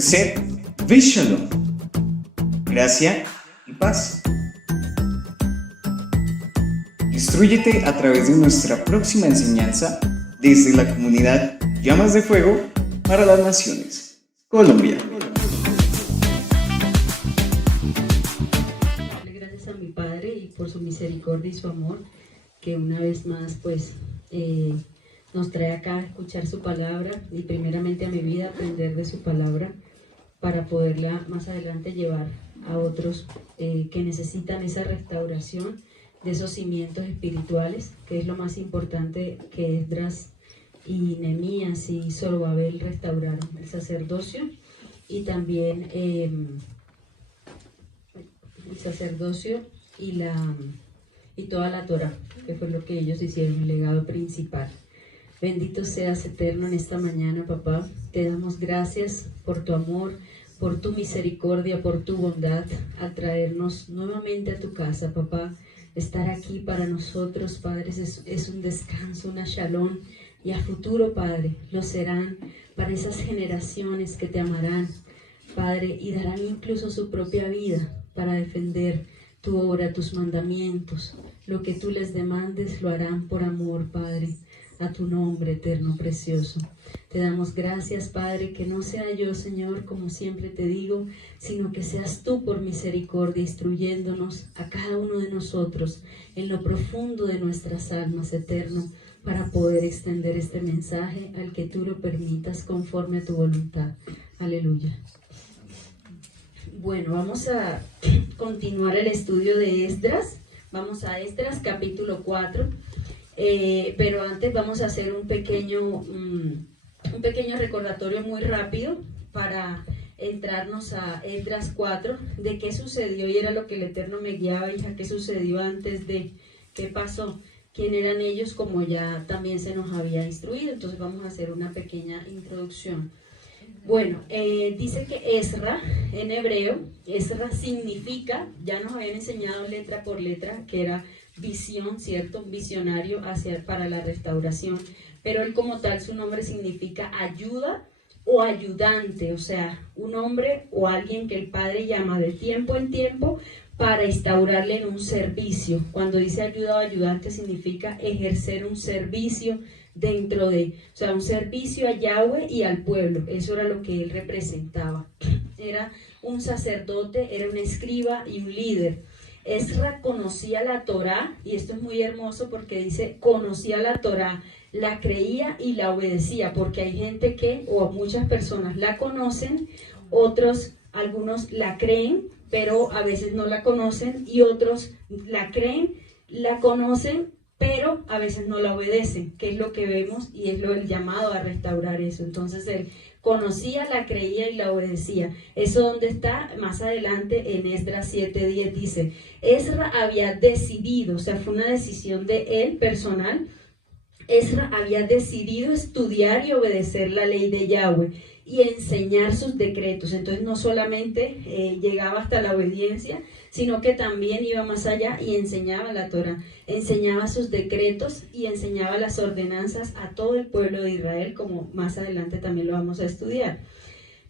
Gesed Vishalom, gracia y paz. Instrúyete a través de nuestra próxima enseñanza desde la comunidad Llamas de Fuego para las Naciones, Colombia. Gracias a mi Padre y por su misericordia y su amor, que una vez más nos trae acá a escuchar su palabra y primeramente a mi vida aprender de su palabra para poderla más adelante llevar a otros que necesitan esa restauración de esos cimientos espirituales, que es lo más importante que Esdras y Nehemías y Zorobabel restauraron: el sacerdocio y también el sacerdocio y toda la Torá, que fue lo que ellos hicieron, el legado principal. Bendito seas, eterno, en esta mañana, papá. Te damos gracias por tu amor, por tu misericordia, por tu bondad, al traernos nuevamente a tu casa, papá. Estar aquí para nosotros, Padre, es un descanso, una shalom, y a futuro, Padre, lo serán para esas generaciones que te amarán, Padre, y darán incluso su propia vida para defender tu obra, tus mandamientos. Lo que tú les demandes lo harán por amor, Padre, a tu nombre eterno, precioso. Te damos gracias, Padre, que no sea yo, Señor, como siempre te digo, sino que seas tú por misericordia instruyéndonos a cada uno de nosotros en lo profundo de nuestras almas, eterno, para poder extender este mensaje al que tú lo permitas conforme a tu voluntad. Aleluya. Bueno, vamos a continuar el estudio de Esdras. Vamos a Esdras capítulo 4. Pero antes vamos a hacer un pequeño recordatorio muy rápido para entrarnos a Esdras 4, de qué sucedió, y era lo que el Eterno me guiaba, hija, qué sucedió antes de, qué pasó, quién eran ellos, como ya también se nos había instruido. Entonces vamos a hacer una pequeña introducción. Bueno, dice que Esra, en hebreo, Esra significa, ya nos habían enseñado letra por letra, que era visión, ¿cierto? Visionario para la restauración, pero él como tal, su nombre significa ayuda o ayudante, o sea, un hombre o alguien que el Padre llama de tiempo en tiempo para instaurarle en un servicio. Cuando dice ayuda o ayudante, significa ejercer un servicio dentro de, o sea, un servicio a Yahweh y al pueblo. Eso era lo que él representaba. Era un sacerdote, era un escriba y un líder. Esra conocía la Torá, y esto es muy hermoso porque dice conocía la Torá, la creía y la obedecía, porque hay gente que, o muchas personas la conocen, algunos la creen, pero a veces no la conocen, y otros la creen, la conocen, pero a veces no la obedecen, que es lo que vemos, y es el llamado a restaurar eso. Entonces él conocía, la creía y la obedecía. Eso donde está más adelante en Esdras 7:10 dice, Esra había decidido, o sea, fue una decisión de él personal, Esra había decidido estudiar y obedecer la ley de Yahweh y enseñar sus decretos. Entonces no solamente llegaba hasta la obediencia, sino que también iba más allá y enseñaba la Torá, enseñaba sus decretos y enseñaba las ordenanzas a todo el pueblo de Israel, como más adelante también lo vamos a estudiar.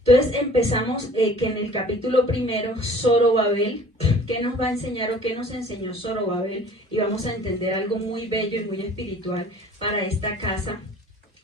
Entonces empezamos que en el capítulo 1, Zorobabel, ¿qué nos va a enseñar o qué nos enseñó Zorobabel? Y vamos a entender algo muy bello y muy espiritual para esta casa,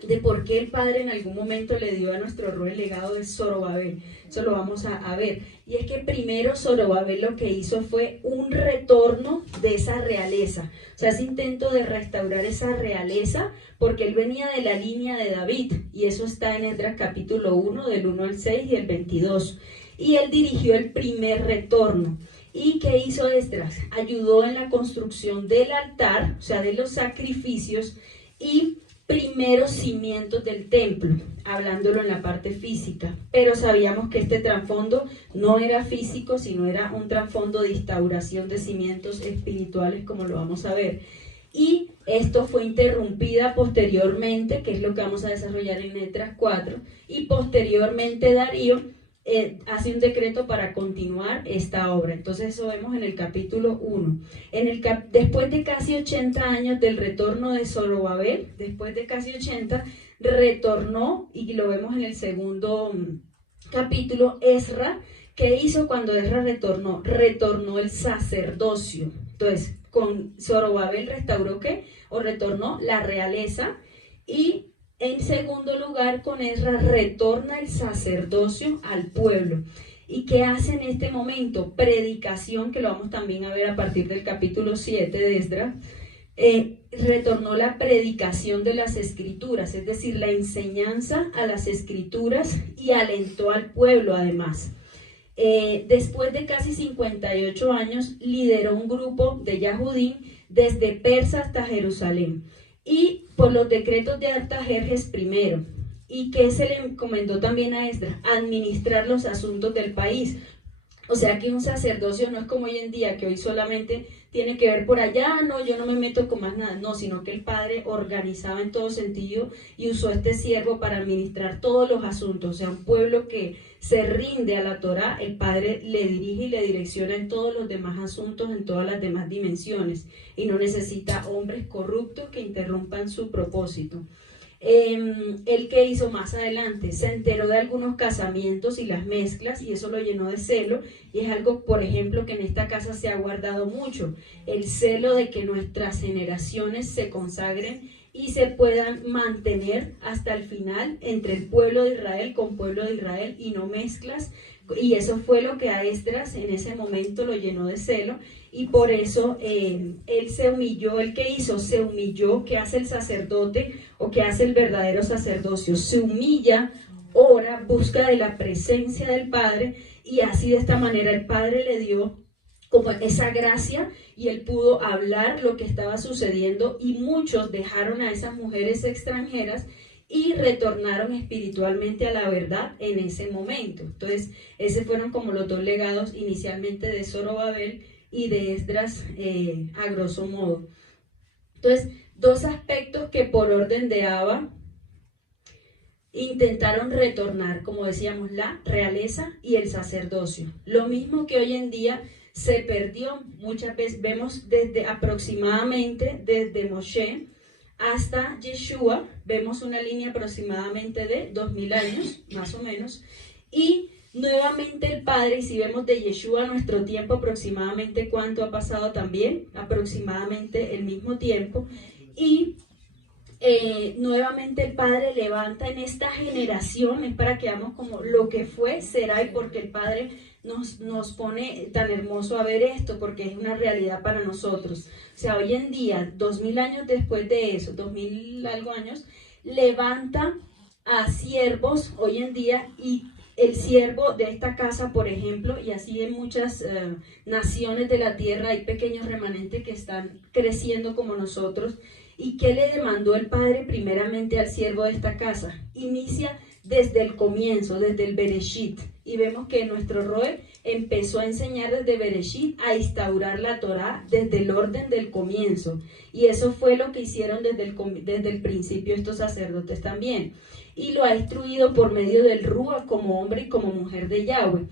de por qué el Padre en algún momento le dio a nuestro rol el legado de Zorobabel. Eso lo vamos a ver. Y es que primero Zorobabel lo que hizo fue un retorno de esa realeza. O sea, ese intento de restaurar esa realeza, porque él venía de la línea de David. Y eso está en Esdras capítulo 1, del 1 al 6 y el 22. Y él dirigió el primer retorno. ¿Y qué hizo Esdras? Ayudó en la construcción del altar, o sea, de los sacrificios, y primeros cimientos del templo, hablándolo en la parte física, pero sabíamos que este trasfondo no era físico, sino era un trasfondo de instauración de cimientos espirituales, como lo vamos a ver. Y esto fue interrumpida posteriormente, que es lo que vamos a desarrollar en Esdras 4, y posteriormente Darío hace un decreto para continuar esta obra. Entonces eso vemos en el capítulo 1. Después de casi 80 años del retorno de Zorobabel, después de casi 80, retornó, y lo vemos en el segundo capítulo, Esra, ¿qué hizo cuando Esra retornó? Retornó el sacerdocio. Entonces, con Zorobabel restauró ¿qué? O retornó la realeza. Y en segundo lugar, con Esra retorna el sacerdocio al pueblo. ¿Y qué hace en este momento? Predicación, que lo vamos también a ver a partir del capítulo 7 de Esdras. Retornó la predicación de las escrituras, es decir, la enseñanza a las escrituras, y alentó al pueblo además. Después de casi 58 años, lideró un grupo de Yahudín desde Persa hasta Jerusalén, y por los decretos de Artajerjes I, y que se le encomendó también a Esdras, administrar los asuntos del país. O sea que un sacerdocio no es como hoy en día, que hoy solamente tiene que ver por allá, no, yo no me meto con más nada, no, sino que el padre organizaba en todo sentido y usó este siervo para administrar todos los asuntos. O sea, un pueblo que se rinde a la Torá, el padre le dirige y le direcciona en todos los demás asuntos, en todas las demás dimensiones, y no necesita hombres corruptos que interrumpan su propósito. Él que hizo más adelante, se enteró de algunos casamientos y las mezclas, y eso lo llenó de celo, y es algo, por ejemplo, que en esta casa se ha guardado mucho, el celo de que nuestras generaciones se consagren y se puedan mantener hasta el final entre el pueblo de Israel con pueblo de Israel, y no mezclas. Y eso fue lo que a Esdras en ese momento lo llenó de celo, y por eso él se humilló. ¿El que hizo? Se humilló. ¿Qué hace el sacerdote o qué hace el verdadero sacerdocio? Se humilla, ora, busca de la presencia del Padre, y así de esta manera el Padre le dio como esa gracia, y él pudo hablar lo que estaba sucediendo, y muchos dejaron a esas mujeres extranjeras y retornaron espiritualmente a la verdad en ese momento. Entonces, esos fueron como los dos legados inicialmente de Zorobabel y de Esdras, a grosso modo. Entonces, dos aspectos que por orden de Abba intentaron retornar, como decíamos, la realeza y el sacerdocio. Lo mismo que hoy en día se perdió muchas veces. Vemos aproximadamente desde Moshe hasta Yeshua, vemos una línea aproximadamente de 2000 años, más o menos, y nuevamente el Padre, y si vemos de Yeshua a nuestro tiempo aproximadamente cuánto ha pasado también, aproximadamente el mismo tiempo, y nuevamente el Padre levanta en esta generación, es para que veamos como lo que fue, será, y porque el Padre nos pone tan hermoso a ver esto, porque es una realidad para nosotros. O sea, hoy en día, 2000 años después de eso, 2000 algo años, levanta a siervos hoy en día, y el siervo de esta casa, por ejemplo, y así en muchas naciones de la tierra, hay pequeños remanentes que están creciendo como nosotros. ¿Y qué le demandó el Padre primeramente al siervo de esta casa? Inicia desde el comienzo, desde el Bereshit, y vemos que nuestro Roe empezó a enseñar desde Bereshit, a instaurar la Torá desde el orden del comienzo, y eso fue lo que hicieron desde el principio estos sacerdotes también, y lo ha instruido por medio del Rúa como hombre y como mujer de Yahweh.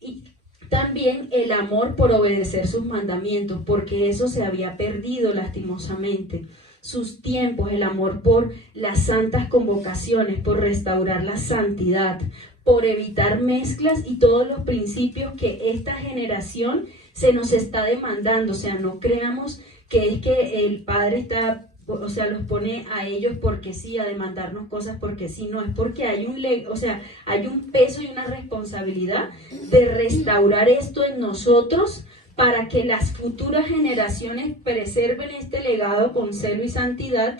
Y también el amor por obedecer sus mandamientos, porque eso se había perdido lastimosamente. Sus tiempos, el amor por las santas convocaciones, por restaurar la santidad, por evitar mezclas y todos los principios que esta generación se nos está demandando. O sea, no creamos que es que el Padre está, o sea, los pone a ellos porque sí, a demandarnos cosas porque sí, no, es porque hay hay un peso y una responsabilidad de restaurar esto en nosotros, para que las futuras generaciones preserven este legado con celo y santidad,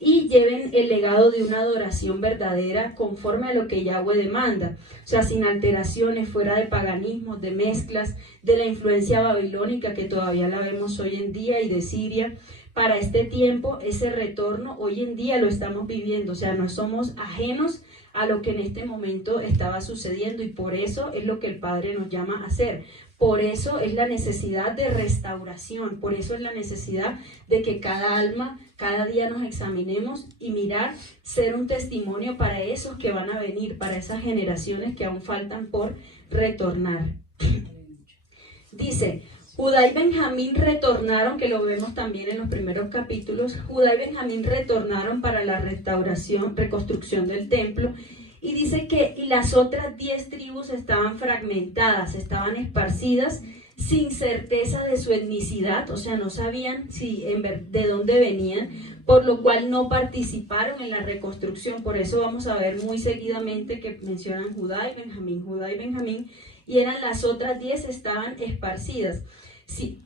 y lleven el legado de una adoración verdadera conforme a lo que Yahweh demanda. O sea, sin alteraciones, fuera de paganismos, de mezclas, de la influencia babilónica que todavía la vemos hoy en día, y de Siria. Para este tiempo, ese retorno hoy en día lo estamos viviendo. O sea, no somos ajenos a lo que en este momento estaba sucediendo, y por eso es lo que el Padre nos llama a hacer. Por eso es la necesidad de restauración, por eso es la necesidad de que cada alma, cada día nos examinemos y mirar, ser un testimonio para esos que van a venir, para esas generaciones que aún faltan por retornar. Dice, Judá y Benjamín retornaron, que lo vemos también en los primeros capítulos. Judá y Benjamín retornaron para la reconstrucción del templo, Y dice que y las otras 10 tribus estaban fragmentadas, estaban esparcidas, sin certeza de su etnicidad, o sea, no sabían de dónde venían, por lo cual no participaron en la reconstrucción. Por eso vamos a ver muy seguidamente que mencionan Judá y Benjamín, y eran las otras 10 estaban esparcidas. Sí,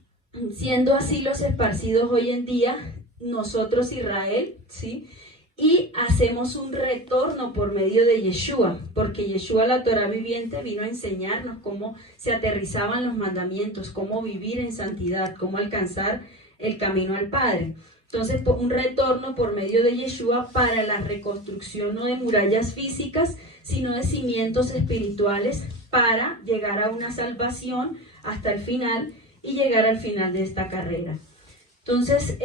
siendo así los esparcidos hoy en día, nosotros Israel, ¿sí? Y hacemos un retorno por medio de Yeshua, porque Yeshua, la Torah viviente, vino a enseñarnos cómo se aterrizaban los mandamientos, cómo vivir en santidad, cómo alcanzar el camino al Padre. Entonces, un retorno por medio de Yeshua para la reconstrucción no de murallas físicas, sino de cimientos espirituales para llegar a una salvación hasta el final y llegar al final de esta carrera. Entonces,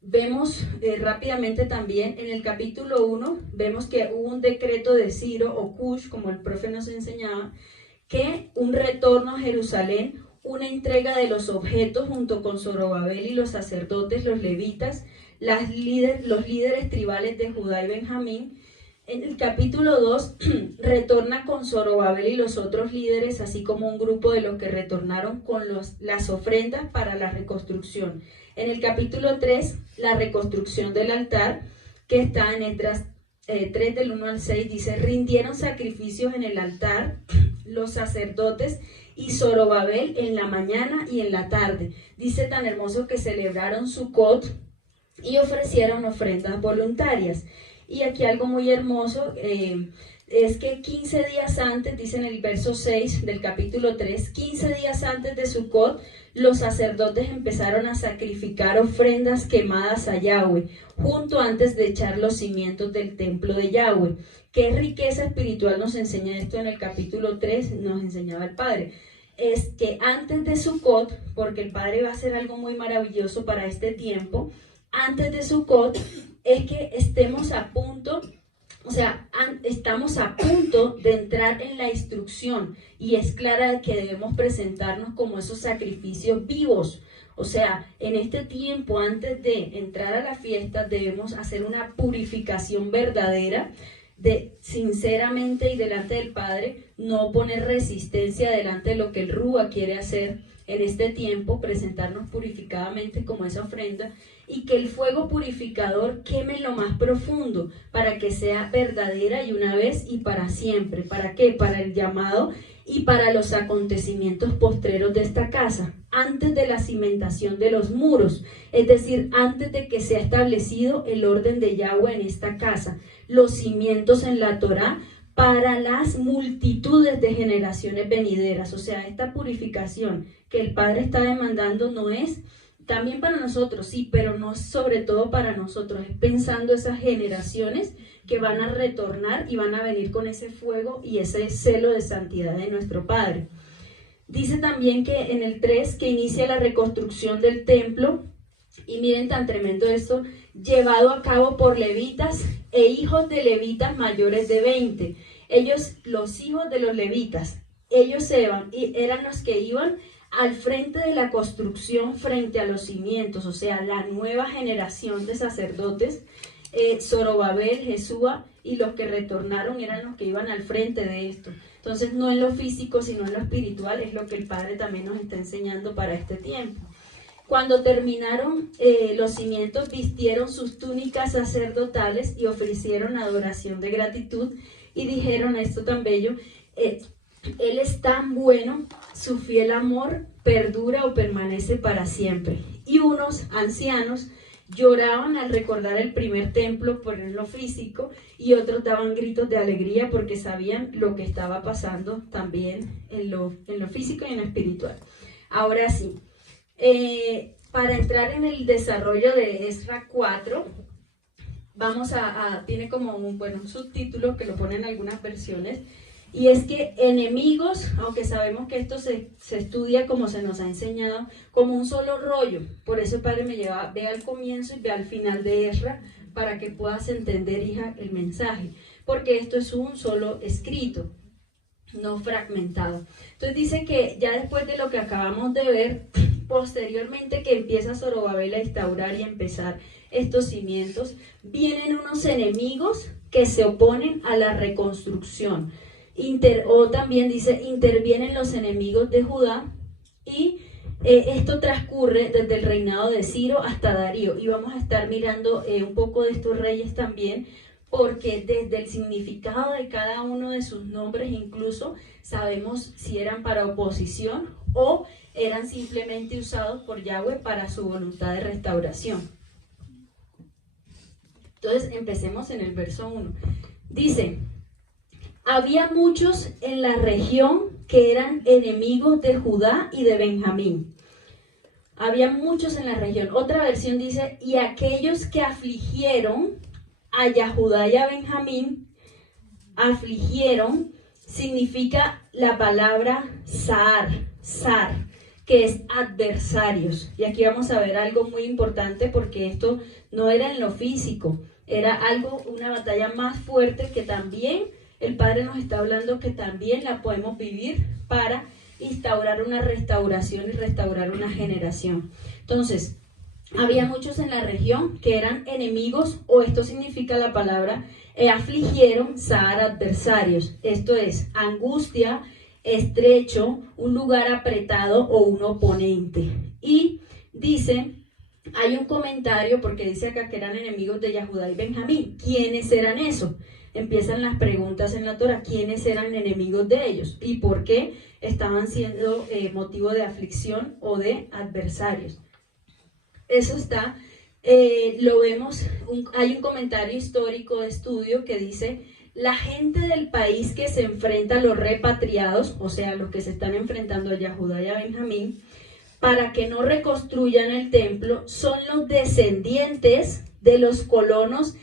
vemos rápidamente también en el capítulo 1, vemos que hubo un decreto de Ciro o Cush, como el profe nos enseñaba, que un retorno a Jerusalén, una entrega de los objetos junto con Zorobabel y los sacerdotes, los levitas, los líderes tribales de Judá y Benjamín. En el capítulo 2 retorna con Zorobabel y los otros líderes, así como un grupo de los que retornaron con las ofrendas para la reconstrucción. En el capítulo 3, la reconstrucción del altar, que está en Esdras 3 del 1 al 6, dice, rindieron sacrificios en el altar los sacerdotes y Zorobabel en la mañana y en la tarde. Dice tan hermoso que celebraron Sucot y ofrecieron ofrendas voluntarias. Y aquí algo muy hermoso es que 15 días antes, dice en el verso 6 del capítulo 3, 15 días antes de Sucot, los sacerdotes empezaron a sacrificar ofrendas quemadas a Yahweh, junto antes de echar los cimientos del templo de Yahweh. ¿Qué riqueza espiritual nos enseña esto en el capítulo 3? Nos enseñaba el Padre. Es que antes de Sucot, porque el Padre va a hacer algo muy maravilloso para este tiempo, antes de Sucot, es que estemos a punto, estamos a punto de entrar en la instrucción y es clara que debemos presentarnos como esos sacrificios vivos. O sea, en este tiempo, antes de entrar a la fiesta, debemos hacer una purificación verdadera, sinceramente y delante del Padre, no poner resistencia delante de lo que el Rúa quiere hacer en este tiempo, presentarnos purificadamente como esa ofrenda, y que el fuego purificador queme lo más profundo para que sea verdadera y una vez y para siempre. ¿Para qué? Para el llamado y para los acontecimientos postreros de esta casa, antes de la cimentación de los muros, es decir, antes de que sea establecido el orden de Yahweh en esta casa, los cimientos en la Torá para las multitudes de generaciones venideras. O sea, esta purificación que el Padre está demandando no es también para nosotros, sí, pero no sobre todo para nosotros, es pensando esas generaciones que van a retornar y van a venir con ese fuego y ese celo de santidad de nuestro Padre. Dice también que en el 3 que inicia la reconstrucción del templo, y miren tan tremendo esto, llevado a cabo por levitas e hijos de levitas mayores de 20. Ellos, los hijos de los levitas, ellos eran los que iban al frente de la construcción frente a los cimientos, o sea, la nueva generación de sacerdotes, Zorobabel, Jesúa y los que retornaron eran los que iban al frente de esto. Entonces, no en lo físico, sino en lo espiritual, es lo que el Padre también nos está enseñando para este tiempo. Cuando terminaron los cimientos, vistieron sus túnicas sacerdotales y ofrecieron adoración de gratitud y dijeron esto tan bello, Él es tan bueno, su fiel amor perdura o permanece para siempre. Y unos ancianos lloraban al recordar el primer templo por lo físico y otros daban gritos de alegría porque sabían lo que estaba pasando también en lo físico y en lo espiritual. Ahora sí, para entrar en el desarrollo de Esdras 4, tiene como un subtítulo que lo ponen en algunas versiones, y es que enemigos, aunque sabemos que esto se estudia como se nos ha enseñado, como un solo rollo. Por eso el Padre me lleva, ve al comienzo y ve al final de Esdras para que puedas entender, hija, el mensaje. Porque esto es un solo escrito, no fragmentado. Entonces dice que ya después de lo que acabamos de ver, posteriormente que empieza Zorobabel a instaurar y a empezar estos cimientos, vienen unos enemigos que se oponen a la reconstrucción. O también dice, intervienen los enemigos de Judá y esto transcurre desde el reinado de Ciro hasta Darío. Y vamos a estar mirando un poco de estos reyes también, porque desde el significado de cada uno de sus nombres incluso sabemos si eran para oposición o eran simplemente usados por Yahweh para su voluntad de restauración. Entonces empecemos en el verso 1. Dice: había muchos en la región que eran enemigos de Judá y de Benjamín. Había muchos en la región. Otra versión dice: y aquellos que afligieron a Judá y a Benjamín, afligieron, significa la palabra zar, que es adversarios. Y aquí vamos a ver algo muy importante, porque esto no era en lo físico, era algo, una batalla más fuerte que también el Padre nos está hablando que también la podemos vivir para instaurar una restauración y restaurar una generación. Entonces, había muchos en la región que eran enemigos, o esto significa la palabra, afligieron, zar, adversarios. Esto es angustia, estrecho, un lugar apretado o un oponente. Y dice, hay un comentario, porque dice acá que eran enemigos de Judá y Benjamín. ¿Quiénes eran esos? Empiezan las preguntas en la Torah. ¿Quiénes eran enemigos de ellos? ¿Y por qué estaban siendo motivo de aflicción o de adversarios? Eso está, lo vemos, hay un comentario histórico de estudio que dice: la gente del país que se enfrenta a los repatriados, o sea, los que se están enfrentando a Judá y a Benjamín, para que no reconstruyan el templo, son los descendientes de los colonos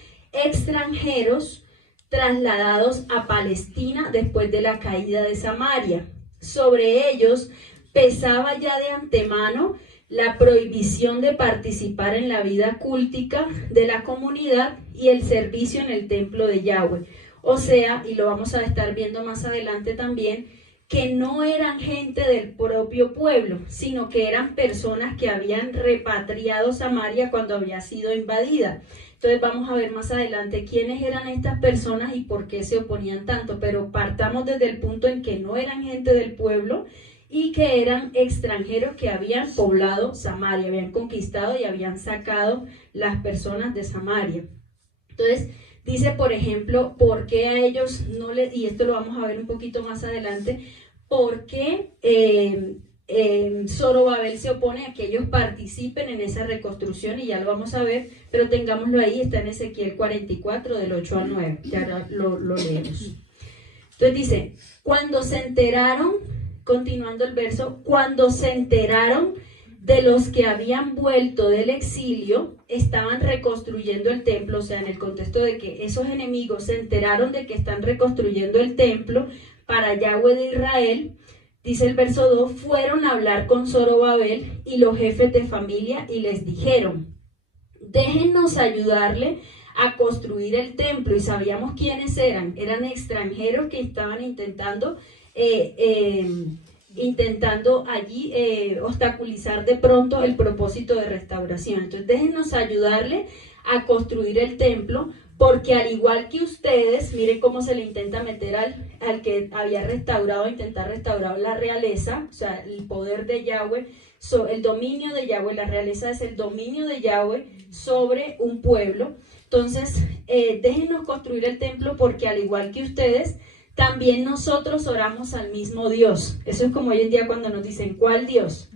extranjeros trasladados a Palestina después de la caída de Samaria. Sobre ellos pesaba ya de antemano la prohibición de participar en la vida cultica de la comunidad y el servicio en el templo de Yahweh. O sea, y lo vamos a estar viendo más adelante también, que no eran gente del propio pueblo, sino que eran personas que habían repatriado Samaria cuando había sido invadida. Entonces vamos a ver más adelante quiénes eran estas personas y por qué se oponían tanto, pero partamos desde el punto en que no eran gente del pueblo y que eran extranjeros que habían poblado Samaria, habían conquistado y habían sacado las personas de Samaria. Entonces dice, por ejemplo, por qué a ellos no les, y esto lo vamos a ver un poquito más adelante, por qué Zorobabel se opone a que ellos participen en esa reconstrucción, y ya lo vamos a ver, pero tengámoslo ahí, está en Ezequiel 44 del 8 al 9, que ahora lo leemos. Entonces dice, cuando se enteraron, continuando el verso, cuando se enteraron de los que habían vuelto del exilio, estaban reconstruyendo el templo, o sea, en el contexto de que esos enemigos se enteraron de que están reconstruyendo el templo para Yahweh de Israel. Dice el verso 2, fueron a hablar con Zorobabel y los jefes de familia y les dijeron, déjennos ayudarle a construir el templo. Y sabíamos quiénes eran extranjeros que estaban intentando allí obstaculizar de pronto el propósito de restauración. Entonces déjennos ayudarle a construir el templo, porque al igual que ustedes, miren cómo se le intenta meter al que había restaurado, intentar restaurar la realeza, o sea, el poder de Yahweh, el dominio de Yahweh. La realeza es el dominio de Yahweh sobre un pueblo. Entonces, déjenos construir el templo, porque al igual que ustedes, también nosotros oramos al mismo Dios. Eso es como hoy en día cuando nos dicen, ¿cuál Dios?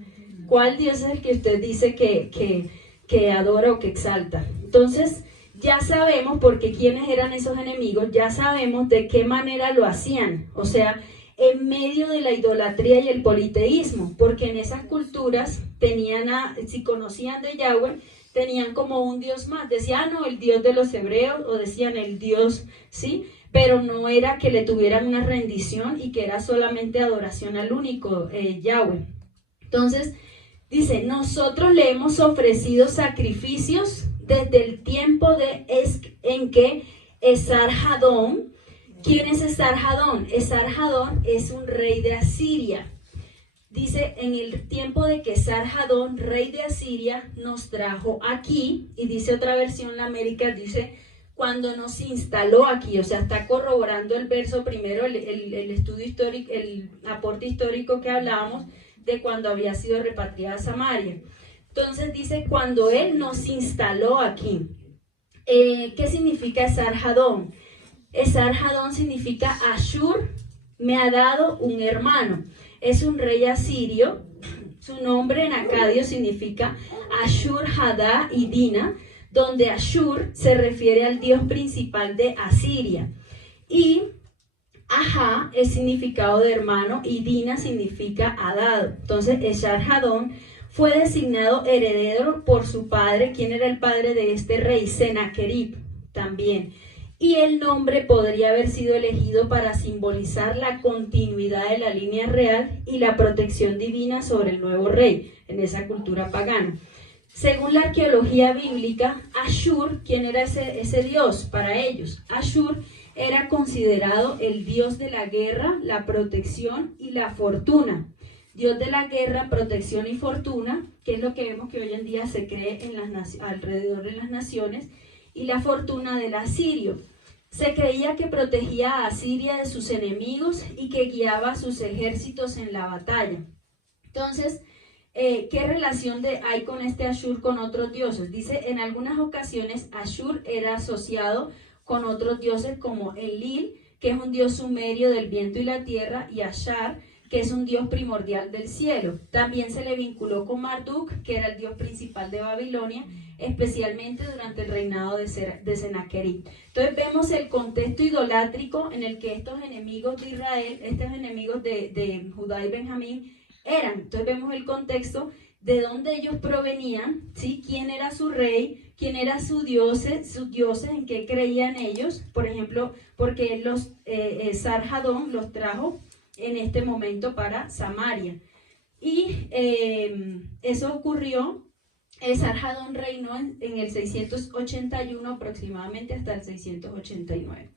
¿Cuál Dios es el que usted dice que adora o que exalta? Entonces, ya sabemos, porque quiénes eran esos enemigos, ya sabemos de qué manera lo hacían. O sea, en medio de la idolatría y el politeísmo, porque en esas culturas si conocían de Yahweh, tenían como un Dios más. Decían, no, el Dios de los hebreos, o decían el Dios, ¿sí? Pero no era que le tuvieran una rendición y que era solamente adoración al único Yahweh. Entonces, dice, nosotros le hemos ofrecido sacrificios desde el tiempo en que Esarhadón, ¿quién es Esarhadón? Esarhadón es un rey de Asiria. Dice, en el tiempo de que Sarhadón, rey de Asiria, nos trajo aquí, y dice otra versión, la América, dice, cuando nos instaló aquí, o sea, está corroborando el verso primero, el estudio histórico, el aporte histórico que hablábamos de cuando había sido repatriada a Samaria. Entonces dice, cuando él nos instaló aquí. ¿Qué significa Sarhadón? Sarhadón significa Ashur me ha dado un hermano. Es un rey asirio. Su nombre en acadio significa Ashur Hadá y Dina, donde Ashur se refiere al dios principal de Asiria. Y Ajá es significado de hermano y Dina significa adado. Entonces, Esarhadón fue designado heredero por su padre. ¿Quién era el padre de este rey? Sennacherib también. Y el nombre podría haber sido elegido para simbolizar la continuidad de la línea real y la protección divina sobre el nuevo rey en esa cultura pagana. Según la arqueología bíblica, Ashur, ¿quién era ese dios para ellos? Ashur era considerado el dios de la guerra, la protección y la fortuna. Dios de la guerra, protección y fortuna, que es lo que vemos que hoy en día se cree en alrededor de las naciones, y la fortuna del asirio. Se creía que protegía a Asiria de sus enemigos y que guiaba a sus ejércitos en la batalla. Entonces, ¿qué relación hay con este Ashur con otros dioses? Dice, en algunas ocasiones Ashur era asociado con otros dioses como Enlil, que es un dios sumerio del viento y la tierra, y Ashar, que es un dios primordial del cielo. También se le vinculó con Marduk, que era el dios principal de Babilonia, especialmente durante el reinado de Sennacherib. Entonces vemos el contexto idolátrico en el que estos enemigos de Israel, estos enemigos de Judá y Benjamín eran. Entonces vemos el contexto de dónde ellos provenían, ¿sí? Quién era su rey, quién era sus dioses, en qué creían ellos. Por ejemplo, porque Sarhadón los trajo en este momento para Samaria. Y eso ocurrió. Sarhadón reinó en el 681 aproximadamente hasta el 689.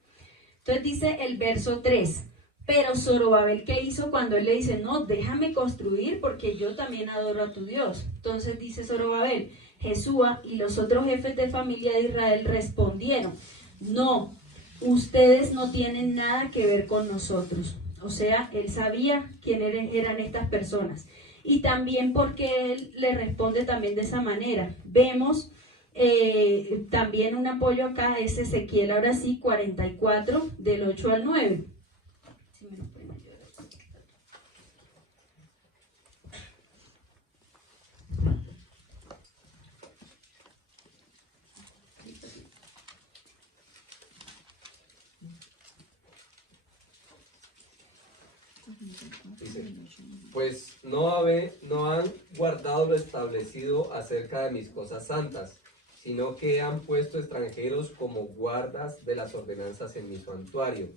Entonces dice el verso 3, pero Zorobabel, ¿qué hizo cuando él le dice, no, déjame construir porque yo también adoro a tu Dios? Entonces dice Zorobabel, Jesúa y los otros jefes de familia de Israel respondieron, no, ustedes no tienen nada que ver con nosotros. O sea, él sabía quién eran estas personas. Y también porque él le responde también de esa manera. Vemos también un apoyo acá, es Ezequiel, ahora sí, 44, del 8 al 9. Si me lo pueden ayudar. Dice, pues no han guardado lo establecido acerca de mis cosas santas, sino que han puesto extranjeros como guardas de las ordenanzas en mi santuario.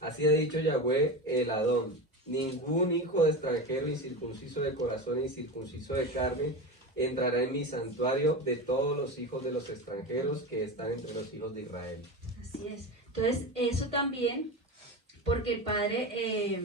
Así ha dicho Yahweh el Adón, ningún hijo de extranjero incircunciso de corazón e incircunciso de carne entrará en mi santuario de todos los hijos de los extranjeros que están entre los hijos de Israel. Así es. Entonces, eso también, porque el Padre,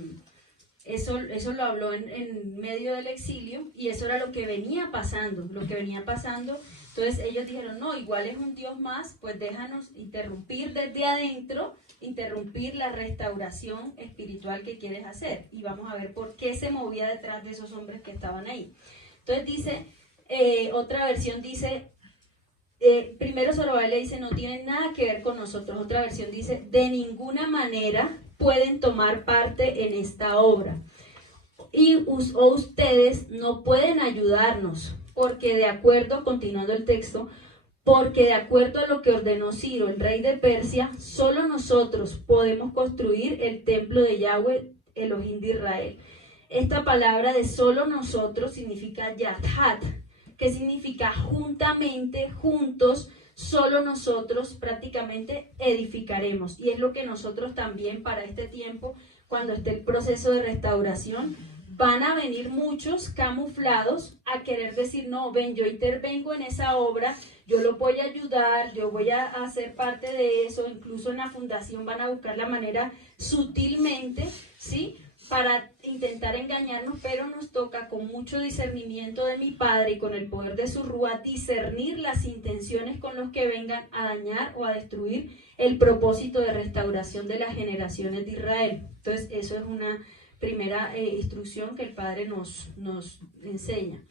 eso lo habló en medio del exilio, y eso era lo que venía pasando, Entonces ellos dijeron, no, igual es un Dios más, pues déjanos interrumpir desde adentro, interrumpir la restauración espiritual que quieres hacer. Y vamos a ver por qué se movía detrás de esos hombres que estaban ahí. Entonces dice, otra versión dice, primero Zorobabel le dice, no tienen nada que ver con nosotros. Otra versión dice, de ninguna manera pueden tomar parte en esta obra. O ustedes no pueden ayudarnos, porque de acuerdo, continuando el texto, porque de acuerdo a lo que ordenó Ciro, el rey de Persia, solo nosotros podemos construir el templo de Yahweh, Elohim de Israel. Esta palabra de solo nosotros significa yadhat, que significa juntamente, juntos, solo nosotros prácticamente edificaremos. Y es lo que nosotros también para este tiempo, cuando esté el proceso de restauración, van a venir muchos camuflados a querer decir, no, ven, yo intervengo en esa obra, yo lo voy a ayudar, yo voy a hacer parte de eso. Incluso en la fundación van a buscar la manera sutilmente, ¿sí?, para intentar engañarnos, pero nos toca con mucho discernimiento de mi Padre y con el poder de su Rúa discernir las intenciones con los que vengan a dañar o a destruir el propósito de restauración de las generaciones de Israel. Entonces eso es una primera instrucción que el Padre nos enseña.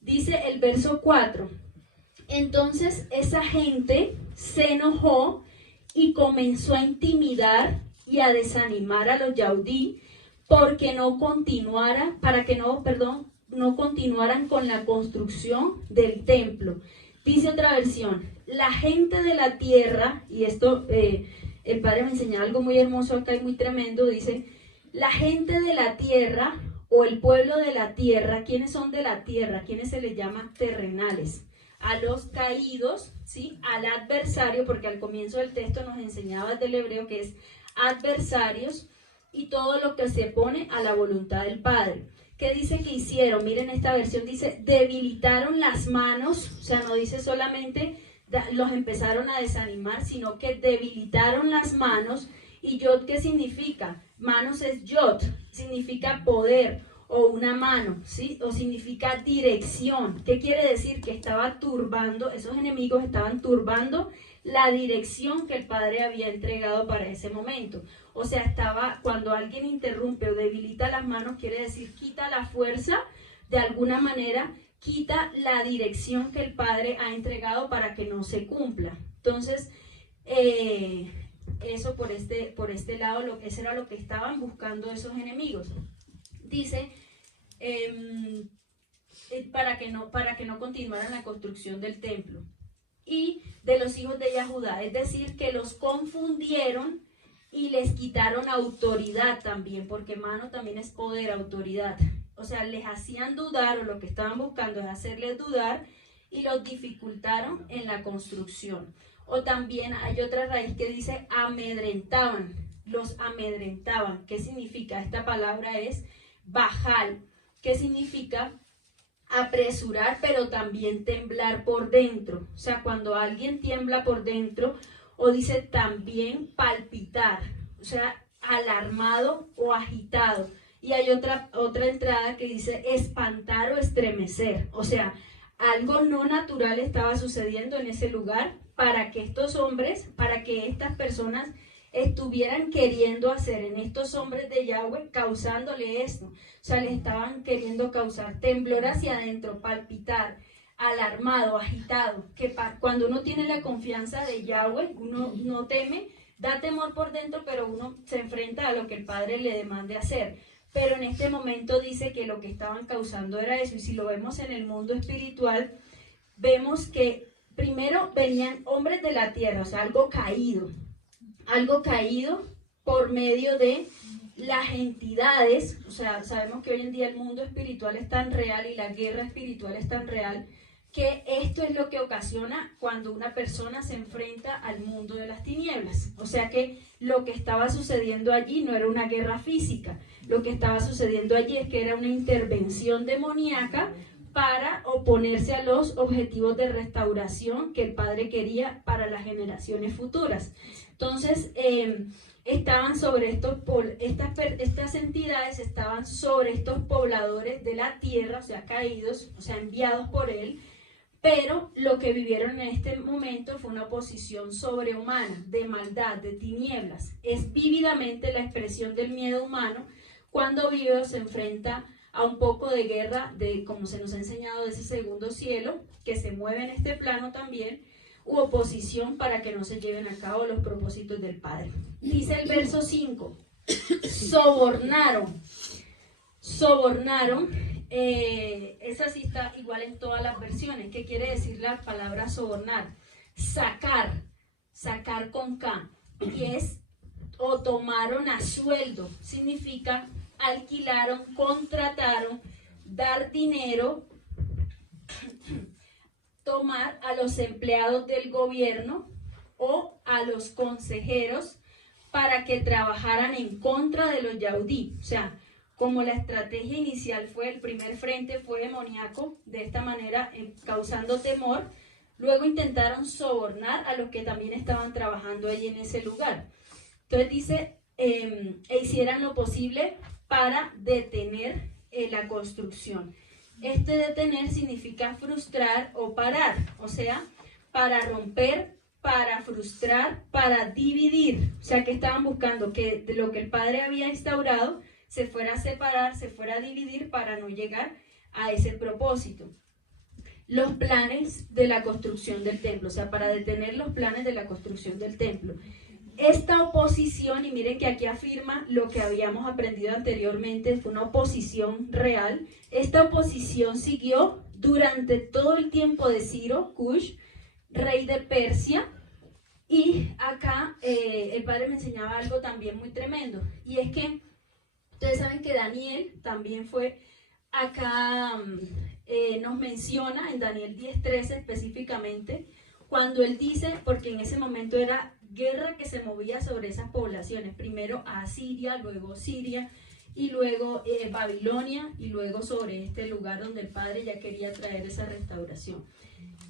Dice el verso 4, entonces esa gente se enojó y comenzó a intimidar y a desanimar a los yaudí porque no continuaran con la construcción del templo. Dice otra versión, la gente de la tierra, y esto el Padre me enseñaba algo muy hermoso acá y muy tremendo, dice, la gente de la tierra o el pueblo de la tierra, ¿quiénes son de la tierra? ¿Quiénes se les llama terrenales? A los caídos, ¿sí? Al adversario, porque al comienzo del texto nos enseñaba del hebreo que es adversarios y todo lo que se opone a la voluntad del Padre. ¿Qué dice que hicieron? Miren, esta versión dice, debilitaron las manos, o sea, no dice solamente los empezaron a desanimar, sino que debilitaron las manos. ¿Y yod qué significa? Manos es yod, significa poder o una mano, ¿sí? O significa dirección. ¿Qué quiere decir? Que estaba turbando, esos enemigos estaban turbando la dirección que el Padre había entregado para ese momento. O sea, cuando alguien interrumpe o debilita las manos, quiere decir quita la fuerza, de alguna manera quita la dirección que el Padre ha entregado para que no se cumpla. Entonces, eso por este lado, eso era lo que estaban buscando esos enemigos. Dice, para que no continuaran la construcción del templo. Y de los hijos de Yahudá, es decir, que los confundieron y les quitaron autoridad también, porque mano también es poder, autoridad. O sea, les hacían dudar, o lo que estaban buscando es hacerles dudar, y los dificultaron en la construcción. O también hay otra raíz que dice amedrentaban, los amedrentaban. ¿Qué significa? Esta palabra es bajal, que significa apresurar, pero también temblar por dentro. O sea, cuando alguien tiembla por dentro, o dice también palpitar, o sea, alarmado o agitado. Y hay otra entrada que dice espantar o estremecer. O sea, algo no natural estaba sucediendo en ese lugar para que estos hombres, para que estas personas estuvieran queriendo hacer en estos hombres de Yahweh, causándole esto. O sea, les estaban queriendo causar temblor hacia adentro, palpitar, alarmado, agitado. Que cuando uno tiene la confianza de Yahweh, uno no teme, da temor por dentro, pero uno se enfrenta a lo que el Padre le demande hacer. Pero en este momento dice que lo que estaban causando era eso. Y si lo vemos en el mundo espiritual, vemos que primero venían hombres de la tierra, o sea, algo caído por medio de las entidades. O sea, sabemos que hoy en día el mundo espiritual es tan real y la guerra espiritual es tan real, que esto es lo que ocasiona cuando una persona se enfrenta al mundo de las tinieblas. O sea que lo que estaba sucediendo allí no era una guerra física, lo que estaba sucediendo allí es que era una intervención demoníaca para oponerse a los objetivos de restauración que el Padre quería para las generaciones futuras. Entonces, estaban sobre estas entidades estaban sobre estos pobladores de la tierra, o sea, caídos, o sea, enviados por Él, pero lo que vivieron en este momento fue una oposición sobrehumana, de maldad, de tinieblas. Es vívidamente la expresión del miedo humano cuando vive o se enfrenta a un poco de guerra, como se nos ha enseñado, de ese segundo cielo, que se mueve en este plano también, u oposición para que no se lleven a cabo los propósitos del Padre. Dice el verso 5, sobornaron, esa sí está igual en todas las versiones. ¿Qué quiere decir la palabra sobornar? Sacar con K, y es, o tomaron a sueldo, significa alquilaron, contrataron, dar dinero, tomar a los empleados del gobierno o a los consejeros para que trabajaran en contra de los yaudí. O sea, como la estrategia inicial fue, el primer frente fue demoníaco, de esta manera causando temor, luego intentaron sobornar a los que también estaban trabajando allí en ese lugar. Entonces dice, e hicieran lo posible para detener la construcción. Este detener significa frustrar o parar, o sea, para romper, para frustrar, para dividir. O sea, que estaban buscando que de lo que el Padre había instaurado se fuera a separar, se fuera a dividir para no llegar a ese propósito. Los planes de la construcción del templo, o sea, para detener los planes de la construcción del templo. Esta oposición, y miren que aquí afirma lo que habíamos aprendido anteriormente, fue una oposición real. Esta oposición siguió durante todo el tiempo de Ciro, Kush, rey de Persia, y acá el Padre me enseñaba algo también muy tremendo, y es que ustedes saben que Daniel también fue acá, nos menciona en Daniel 10:13 específicamente, cuando él dice, porque en ese momento era guerra que se movía sobre esas poblaciones, primero a Asiria, luego Siria, y luego Babilonia, y luego sobre este lugar donde el Padre ya quería traer esa restauración.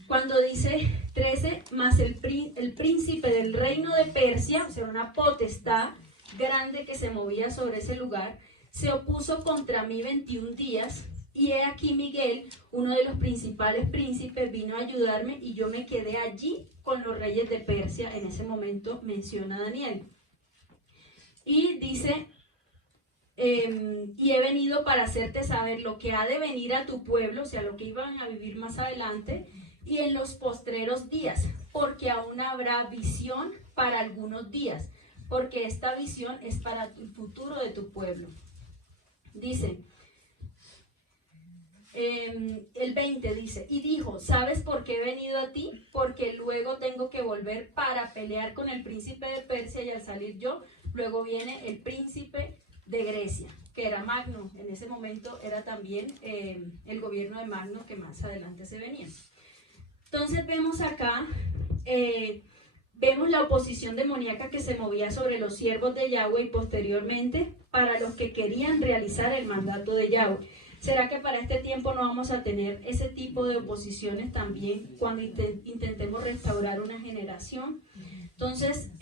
Cuando dice 13, más el príncipe del reino de Persia, o sea, una potestad grande que se movía sobre ese lugar, se opuso contra mí 21 días, y he aquí Miguel, uno de los principales príncipes, vino a ayudarme, y yo me quedé allí con los reyes de Persia. En ese momento menciona Daniel. Y dice, y he venido para hacerte saber lo que ha de venir a tu pueblo, o sea, lo que iban a vivir más adelante, y en los postreros días, porque aún habrá visión para algunos días, porque esta visión es para el futuro de tu pueblo. Dice, el 20 dice, y dijo, ¿sabes por qué he venido a ti? Porque luego tengo que volver para pelear con el príncipe de Persia, y al salir yo, luego viene el príncipe de Grecia, que era Magno. En ese momento era también el gobierno de Magno, que más adelante se venía. Entonces vemos acá, vemos la oposición demoníaca que se movía sobre los siervos de Yahweh y posteriormente para los que querían realizar el mandato de Yahweh. ¿Será que para este tiempo no vamos a tener ese tipo de oposiciones también cuando intentemos restaurar una generación? Entonces,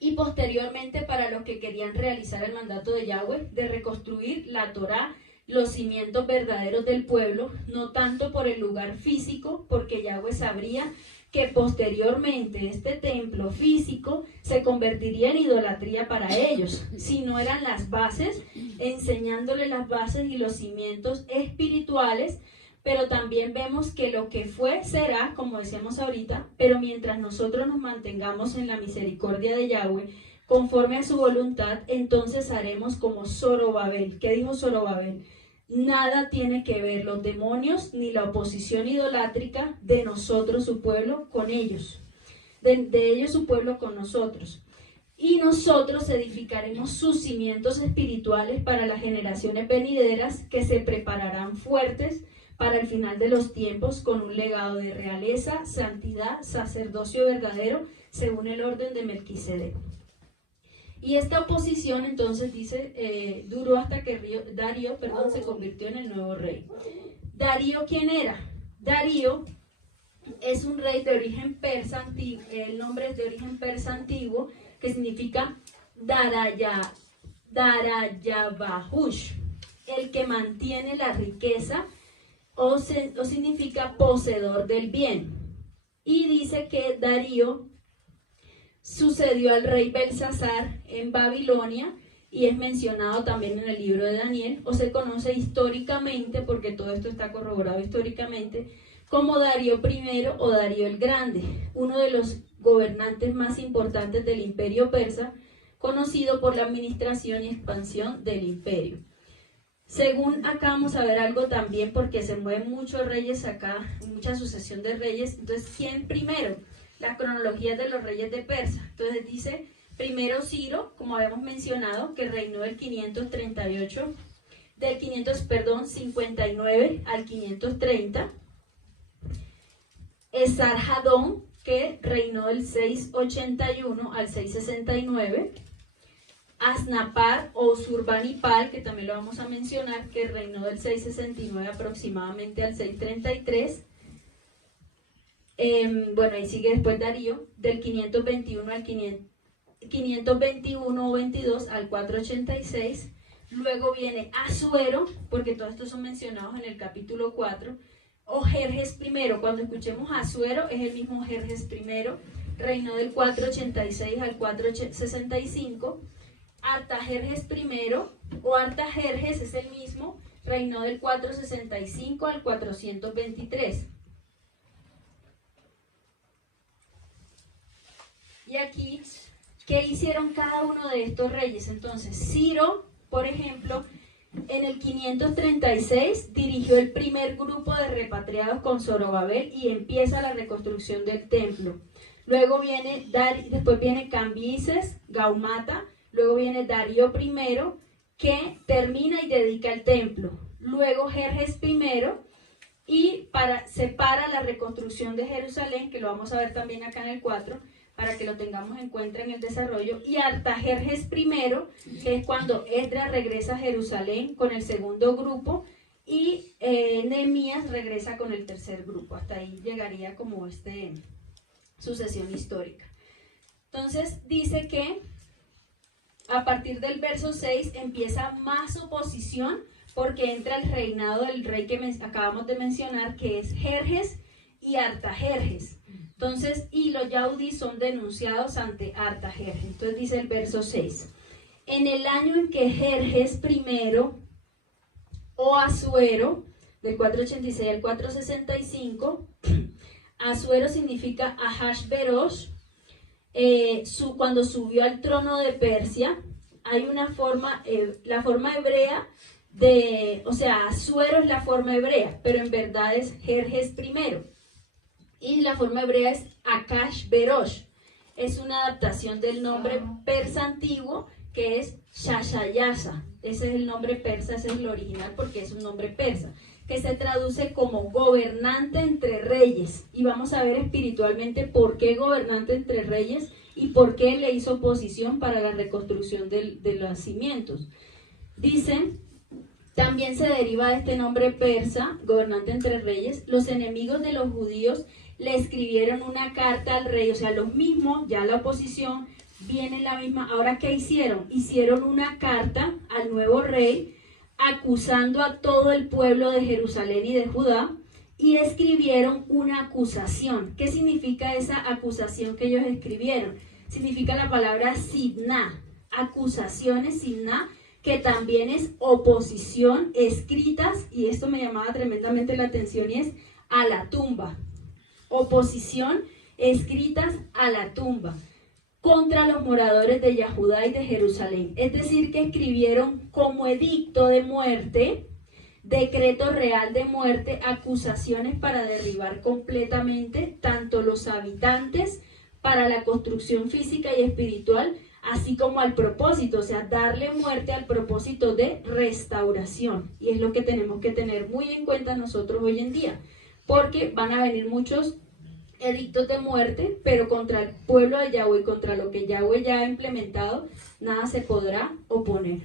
y posteriormente para los que querían realizar el mandato de Yahweh, de reconstruir la Torá, los cimientos verdaderos del pueblo, no tanto por el lugar físico, porque Yahweh sabría que posteriormente este templo físico se convertiría en idolatría para ellos, si no eran las bases, enseñándole las bases y los cimientos espirituales. Pero también vemos que lo que fue será, como decíamos ahorita, pero mientras nosotros nos mantengamos en la misericordia de Yahweh, conforme a su voluntad, entonces haremos como Zorobabel. ¿Qué dijo Zorobabel? Nada tiene que ver los demonios ni la oposición idolátrica de nosotros, su pueblo, con ellos. De ellos, su pueblo, con nosotros. Y nosotros edificaremos sus cimientos espirituales para las generaciones venideras, que se prepararán fuertes para el final de los tiempos, con un legado de realeza, santidad, sacerdocio verdadero, según el orden de Melquisedec. Y esta oposición, entonces, dice, duró hasta que Darío se convirtió en el nuevo rey. ¿Darío quién era? Darío es un rey de origen persa antiguo, el nombre es de origen persa antiguo, que significa Darayabahush, el que mantiene la riqueza, o significa poseedor del bien. Y dice que Darío sucedió al rey Belsasar en Babilonia, y es mencionado también en el libro de Daniel, o se conoce históricamente, porque todo esto está corroborado históricamente, como Darío I o Darío el Grande, uno de los gobernantes más importantes del imperio persa, conocido por la administración y expansión del imperio. Según acá vamos a ver algo también, porque se mueven muchos reyes acá, mucha sucesión de reyes. Entonces, ¿quién primero? La cronología de los reyes de Persia. Entonces dice, primero Ciro, como habíamos mencionado, que reinó del 538, del 59 al 530. Esarhadón, que reinó del 681 al 669. Asnapar o Surbanipal, que también lo vamos a mencionar, que reinó del 669 aproximadamente al 633. Bueno, ahí sigue después Darío, del 521 al 521 o 22 al 486. luego viene Asuero, porque todos estos son mencionados en el capítulo 4, o Jerjes I. Cuando escuchemos Asuero, es el mismo Jerjes I, reinó del 486 al 465. Artajerjes I, o Artajerjes es el mismo, reinó del 465 al 423. Y aquí, ¿qué hicieron cada uno de estos reyes? Entonces, Ciro, por ejemplo, en el 536 dirigió el primer grupo de repatriados con Zorobabel y empieza la reconstrucción del templo. Luego viene, después viene Cambises, Gaumata, luego viene Darío I, que termina y dedica el templo. Luego Jerjes I, y separa la reconstrucción de Jerusalén, que lo vamos a ver también acá en el 4, para que lo tengamos en cuenta en el desarrollo, y Artajerjes I, que es cuando Esdras regresa a Jerusalén con el segundo grupo, y Nehemías regresa con el tercer grupo. Hasta ahí llegaría como sucesión histórica. Entonces dice que a partir del verso 6 empieza más oposición, porque entra el reinado del rey que acabamos de mencionar, que es Jerjes y Artajerjes. Entonces, y los yaudís son denunciados ante Artajerjes. Entonces dice el verso 6. En el año en que Jerjes I, o Asuero, del 486 al 465, Asuero significa Ahashverosh, cuando subió al trono de Persia, hay una forma, la forma hebrea Asuero es la forma hebrea, pero en verdad es Jerjes I. Y la forma hebrea es Akashverosh. Es una adaptación del nombre persa antiguo, que es Shashayasa. Ese es el nombre persa, ese es el original porque es un nombre persa, que se traduce como gobernante entre reyes. Y vamos a ver espiritualmente por qué gobernante entre reyes y por qué le hizo oposición para la reconstrucción de los cimientos. Dicen, también se deriva de este nombre persa, gobernante entre reyes, los enemigos de los judíos le escribieron una carta al rey, o sea, los mismos, ya la oposición, viene la misma. Ahora, ¿qué hicieron? Hicieron una carta al nuevo rey, acusando a todo el pueblo de Jerusalén y de Judá, y escribieron una acusación. ¿Qué significa esa acusación que ellos escribieron? Significa la palabra sidna, acusaciones, sidna, que también es oposición, escritas, y esto me llamaba tremendamente la atención, y es a la tumba. Oposición, escritas a la tumba, contra los moradores de Yahudá y de Jerusalén. Es decir, que escribieron como edicto de muerte, decreto real de muerte, acusaciones para derribar completamente tanto los habitantes, para la construcción física y espiritual, así como al propósito, o sea, darle muerte al propósito de restauración. Y es lo que tenemos que tener muy en cuenta nosotros hoy en día, porque van a venir muchos edictos de muerte, pero contra el pueblo de Yahweh, contra lo que Yahweh ya ha implementado, nada se podrá oponer.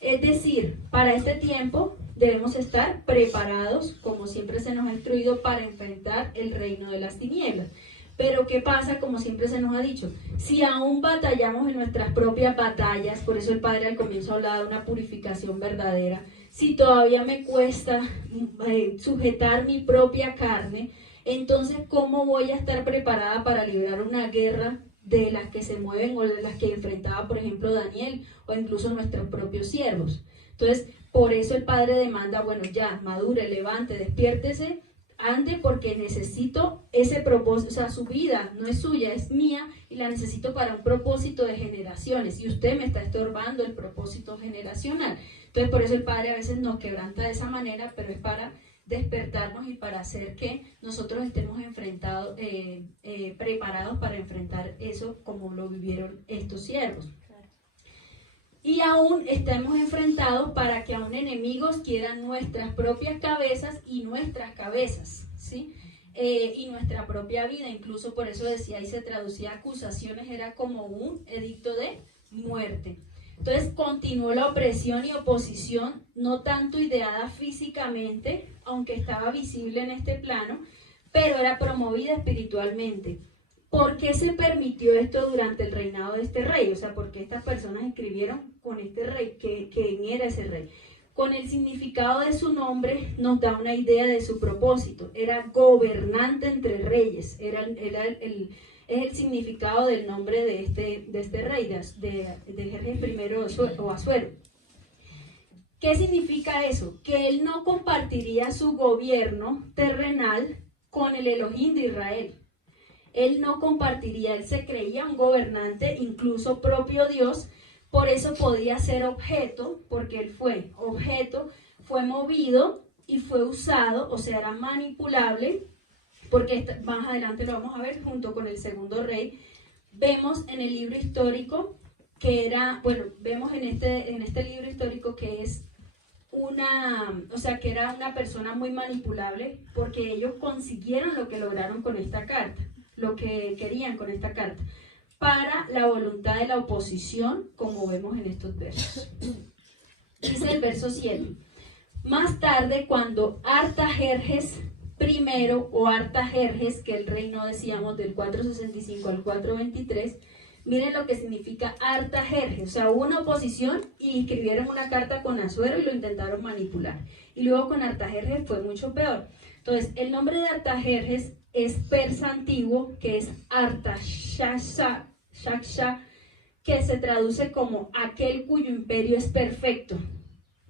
Es decir, para este tiempo debemos estar preparados, como siempre se nos ha instruido, para enfrentar el reino de las tinieblas. Pero ¿qué pasa? Como siempre se nos ha dicho, si aún batallamos en nuestras propias batallas, por eso el Padre al comienzo hablaba de una purificación verdadera, si todavía me cuesta sujetar mi propia carne, entonces ¿cómo voy a estar preparada para librar una guerra de las que se mueven o de las que enfrentaba, por ejemplo, Daniel o incluso nuestros propios siervos? Entonces, por eso el Padre demanda, bueno, ya, madure, levante, despiértese, ande, porque necesito ese propósito. O sea, su vida no es suya, es mía, y la necesito para un propósito de generaciones, y usted me está estorbando el propósito generacional. Entonces, por eso el Padre a veces nos quebranta de esa manera, pero es para despertarnos y para hacer que nosotros estemos preparados para enfrentar eso como lo vivieron estos siervos. Y aún estamos enfrentados para que aún enemigos quieran nuestras propias cabezas y nuestras cabezas, ¿sí? Y nuestra propia vida. Incluso por eso decía y se traducía acusaciones, era como un edicto de muerte. Entonces continuó la opresión y oposición, no tanto ideada físicamente, aunque estaba visible en este plano, pero era promovida espiritualmente. ¿Por qué se permitió esto durante el reinado de este rey? O sea, ¿por qué estas personas escribieron con este rey? ¿Quién era ese rey? Con el significado de su nombre nos da una idea de su propósito. Era gobernante entre reyes. Es el significado del nombre de este rey, de Jerjes I o Asuero. ¿Qué significa eso? Que él no compartiría su gobierno terrenal con el Elohim de Israel. Él no compartiría, él se creía un gobernante, incluso propio Dios, por eso podía ser objeto, porque él fue objeto, fue movido y fue usado, o sea, era manipulable, porque más adelante lo vamos a ver junto con el segundo rey. Vemos en el libro histórico que vemos en este libro histórico que es que era una persona muy manipulable, porque ellos consiguieron lo que lograron con esta carta, lo que querían con esta carta, para la voluntad de la oposición, como vemos en estos versos. Dice el verso 7. Más tarde, cuando Artajerjes I o Artajerjes, que el reino decíamos del 465 al 423, miren lo que significa Artajerjes, o sea, hubo una oposición y escribieron una carta con Asuero y lo intentaron manipular. Y luego con Artajerjes fue mucho peor. Entonces, el nombre de Artajerjes es persa antiguo, que es Artaxerxes, que se traduce como aquel cuyo imperio es perfecto.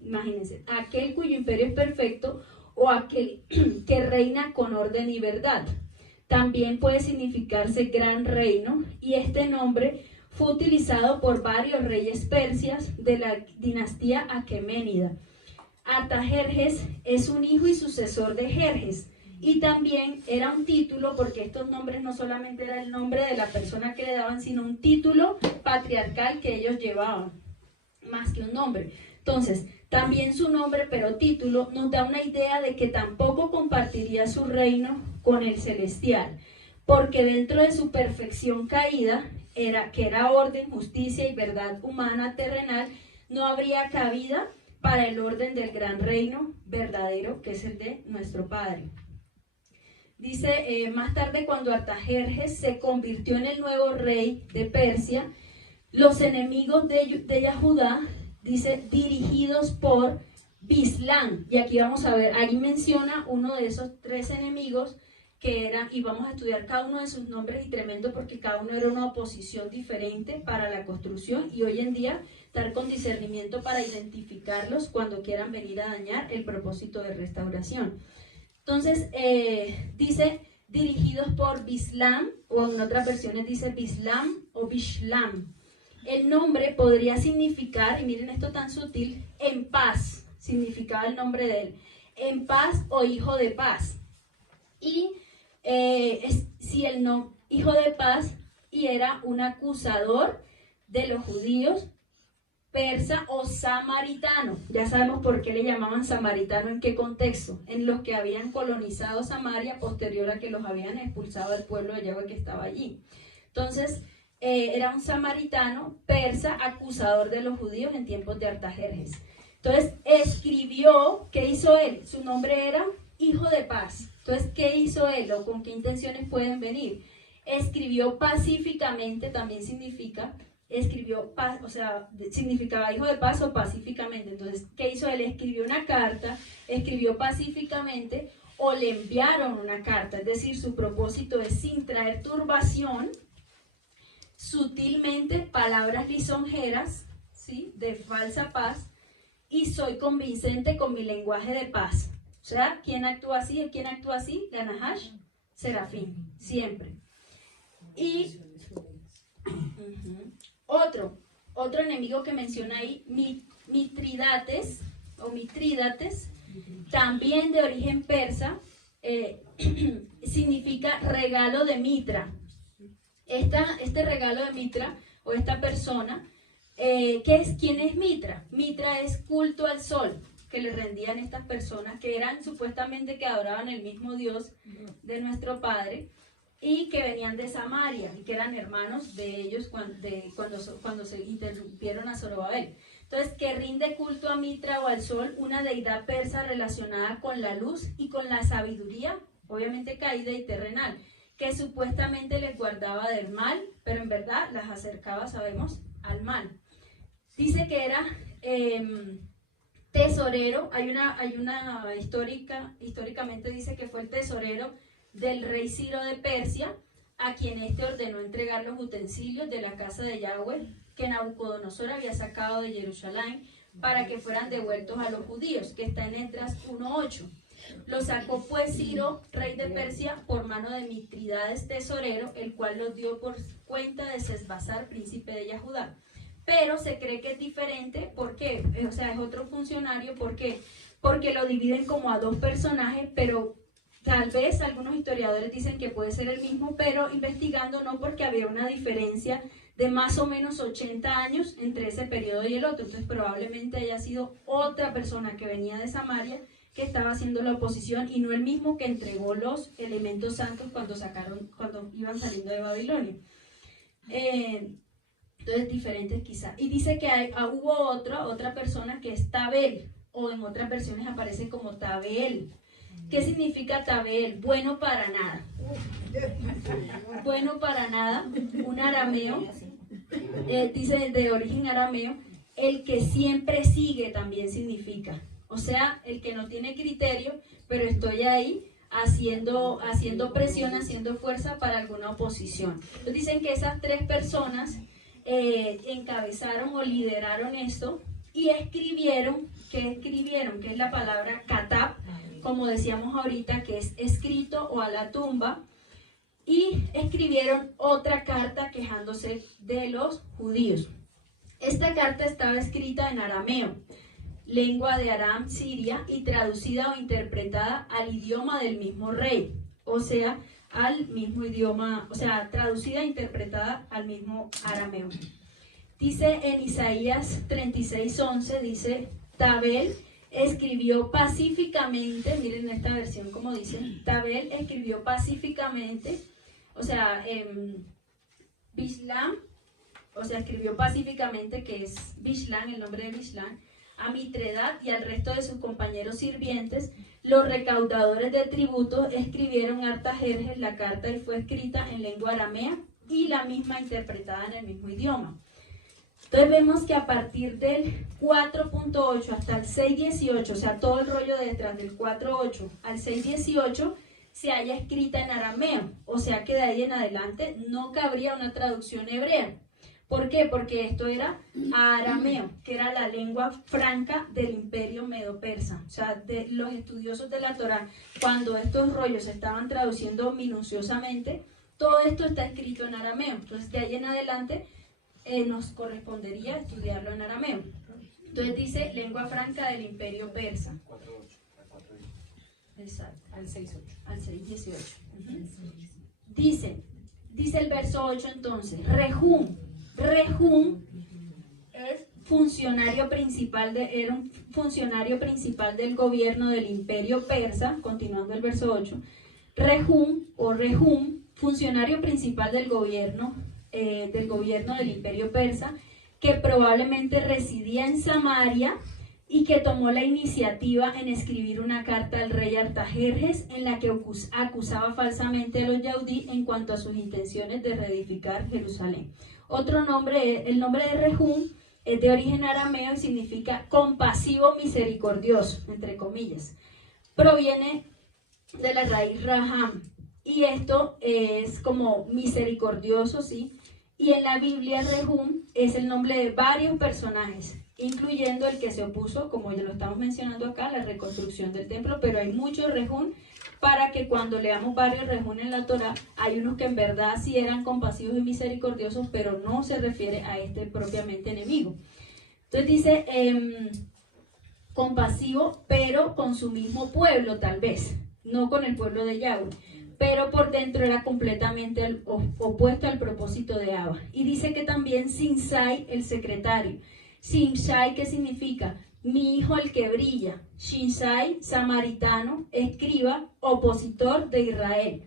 Imagínense, aquel cuyo imperio es perfecto o aquel que reina con orden y verdad. También puede significarse gran reino, y este nombre fue utilizado por varios reyes persias de la dinastía aqueménida. Artajerjes es un hijo y sucesor de Jerjes, y también era un título, porque estos nombres no solamente era el nombre de la persona que le daban, sino un título patriarcal que ellos llevaban, más que un nombre. Entonces, también su nombre, pero título, nos da una idea de que tampoco compartiría su reino con el celestial, porque dentro de su perfección caída, que era orden, justicia y verdad humana terrenal, no habría cabida para el orden del gran reino verdadero, que es el de nuestro Padre. Dice, más tarde, cuando Artajerjes se convirtió en el nuevo rey de Persia, los enemigos de Yahudá, dice, dirigidos por Bislán, y aquí vamos a ver, ahí menciona uno de esos tres enemigos que eran, y vamos a estudiar cada uno de sus nombres, y tremendo porque cada uno era una oposición diferente para la construcción, y hoy en día estar con discernimiento para identificarlos cuando quieran venir a dañar el propósito de restauración. Entonces, dice, dirigidos por Bislán, o en otras versiones dice Bislam o Bishlam. El nombre podría significar, y miren esto tan sutil, en paz, significaba el nombre de él, en paz o hijo de paz. Y si el no, hijo de paz, y era un acusador de los judíos, persa o samaritano. Ya sabemos por qué le llamaban samaritano, en qué contexto, en los que habían colonizado Samaria posterior a que los habían expulsado del pueblo de Yahweh que estaba allí. Entonces, era un samaritano persa acusador de los judíos en tiempos de Artajerjes. Entonces escribió, ¿qué hizo él? Su nombre era hijo de paz. Entonces, ¿qué hizo él o con qué intenciones pueden venir? Escribió pacíficamente, también significa, escribió paz, o sea, significaba hijo de paz o pacíficamente. Entonces, ¿qué hizo él? Escribió una carta, escribió pacíficamente o le enviaron una carta, es decir, su propósito es sin traer turbación, sutilmente, palabras lisonjeras, ¿sí?, de falsa paz, y soy convincente con mi lenguaje de paz. O sea, ¿quién actúa así? ¿Quién actúa así? La Nahash, Serafín, siempre. Y otro enemigo que menciona ahí, Mitrídates, también de origen persa, significa regalo de Mitra. Este regalo de Mitra, o esta persona, ¿quién es Mitra? Mitra es culto al sol, que le rendían estas personas que eran supuestamente que adoraban el mismo Dios de nuestro Padre, y que venían de Samaria y que eran hermanos de ellos cuando se interrumpieron a Zorobabel. Entonces, que rinde culto a Mitra o al sol, una deidad persa relacionada con la luz y con la sabiduría, obviamente caída y terrenal, que supuestamente les guardaba del mal, pero en verdad las acercaba, sabemos, al mal. Dice que era tesorero, hay una históricamente dice que fue el tesorero del rey Ciro de Persia, a quien éste ordenó entregar los utensilios de la casa de Yahweh que Nabucodonosor había sacado de Jerusalén para que fueran devueltos a los judíos, que está en Esdras 1:8. Lo sacó pues Ciro, rey de Persia, por mano de Mitrídates tesorero, el cual los dio por cuenta de Sesbazar, príncipe de Yahudá. Pero se cree que es diferente, ¿por qué? O sea, es otro funcionario, ¿por qué? Porque lo dividen como a dos personajes, pero tal vez algunos historiadores dicen que puede ser el mismo, pero investigando no, porque había una diferencia de más o menos 80 años entre ese periodo y el otro. Entonces probablemente haya sido otra persona que venía de Samaria que estaba haciendo la oposición y no el mismo que entregó los elementos santos cuando iban saliendo de Babilonia. Entonces diferentes quizá. Y dice que hubo otra persona que es Tabel, o en otras versiones aparece como Tabel. ¿Qué significa Tabel? Bueno para nada. Bueno para nada, un arameo, dice de origen arameo, el que siempre sigue también significa. O sea, el que no tiene criterio, pero estoy ahí haciendo presión, haciendo fuerza para alguna oposición. Entonces dicen que esas tres personas encabezaron o lideraron esto y escribieron, que es la palabra katab, como decíamos ahorita, que es escrito o a la tumba, y escribieron otra carta quejándose de los judíos. Esta carta estaba escrita en arameo, lengua de Aram, Siria, y traducida o interpretada al idioma del mismo rey, o sea, al mismo idioma, o sea, traducida e interpretada al mismo arameo. Dice en Isaías 36:11, dice, Tabel escribió pacíficamente, miren esta versión como dice, Tabel escribió pacíficamente, o sea, Bishlam, o sea, escribió pacíficamente, que es Bishlam, el nombre de Bishlam, a Mitredat y al resto de sus compañeros sirvientes. Los recaudadores de tributos escribieron Artajerjes la carta y fue escrita en lengua aramea y la misma interpretada en el mismo idioma. Entonces vemos que a partir del 4.8 hasta el 6.18, o sea, todo el rollo de detrás del 4.8 al 6.18, se haya escrita en arameo, o sea que de ahí en adelante no cabría una traducción hebrea. ¿Por qué? Porque esto era arameo, que era la lengua franca del imperio medo-persa. O sea, de los estudiosos de la Torá, cuando estos rollos se estaban traduciendo minuciosamente, todo esto está escrito en arameo. Entonces, de ahí en adelante nos correspondería estudiarlo en arameo. Entonces dice lengua franca del imperio persa. Exacto. Al 6.8. Al 6.18. Dice el verso 8 entonces, Rehum es funcionario principal era un funcionario principal del gobierno del imperio persa, continuando el verso 8. Rehum, funcionario principal del gobierno del imperio persa, que probablemente residía en Samaria y que tomó la iniciativa en escribir una carta al rey Artajerjes en la que acusaba falsamente a los yaudí en cuanto a sus intenciones de reedificar Jerusalén. Otro nombre, el nombre de Rehum, es de origen arameo y significa compasivo, misericordioso, entre comillas. Proviene de la raíz Raham, y esto es como misericordioso, ¿sí? Y en la Biblia Rehum es el nombre de varios personajes, incluyendo el que se opuso, como ya lo estamos mencionando acá, a la reconstrucción del templo, pero hay muchos Rehum, para que cuando leamos varios Rehum en la Torá, hay unos que en verdad sí eran compasivos y misericordiosos, pero no se refiere a este propiamente enemigo. Entonces dice, compasivo, pero con su mismo pueblo tal vez, no con el pueblo de Yahweh, pero por dentro era completamente opuesto al propósito de Abba. Y dice que también Sinsai, el secretario. Sinsai, ¿qué significa? Mi hijo el que brilla. Shinsai, samaritano, escriba, opositor de Israel.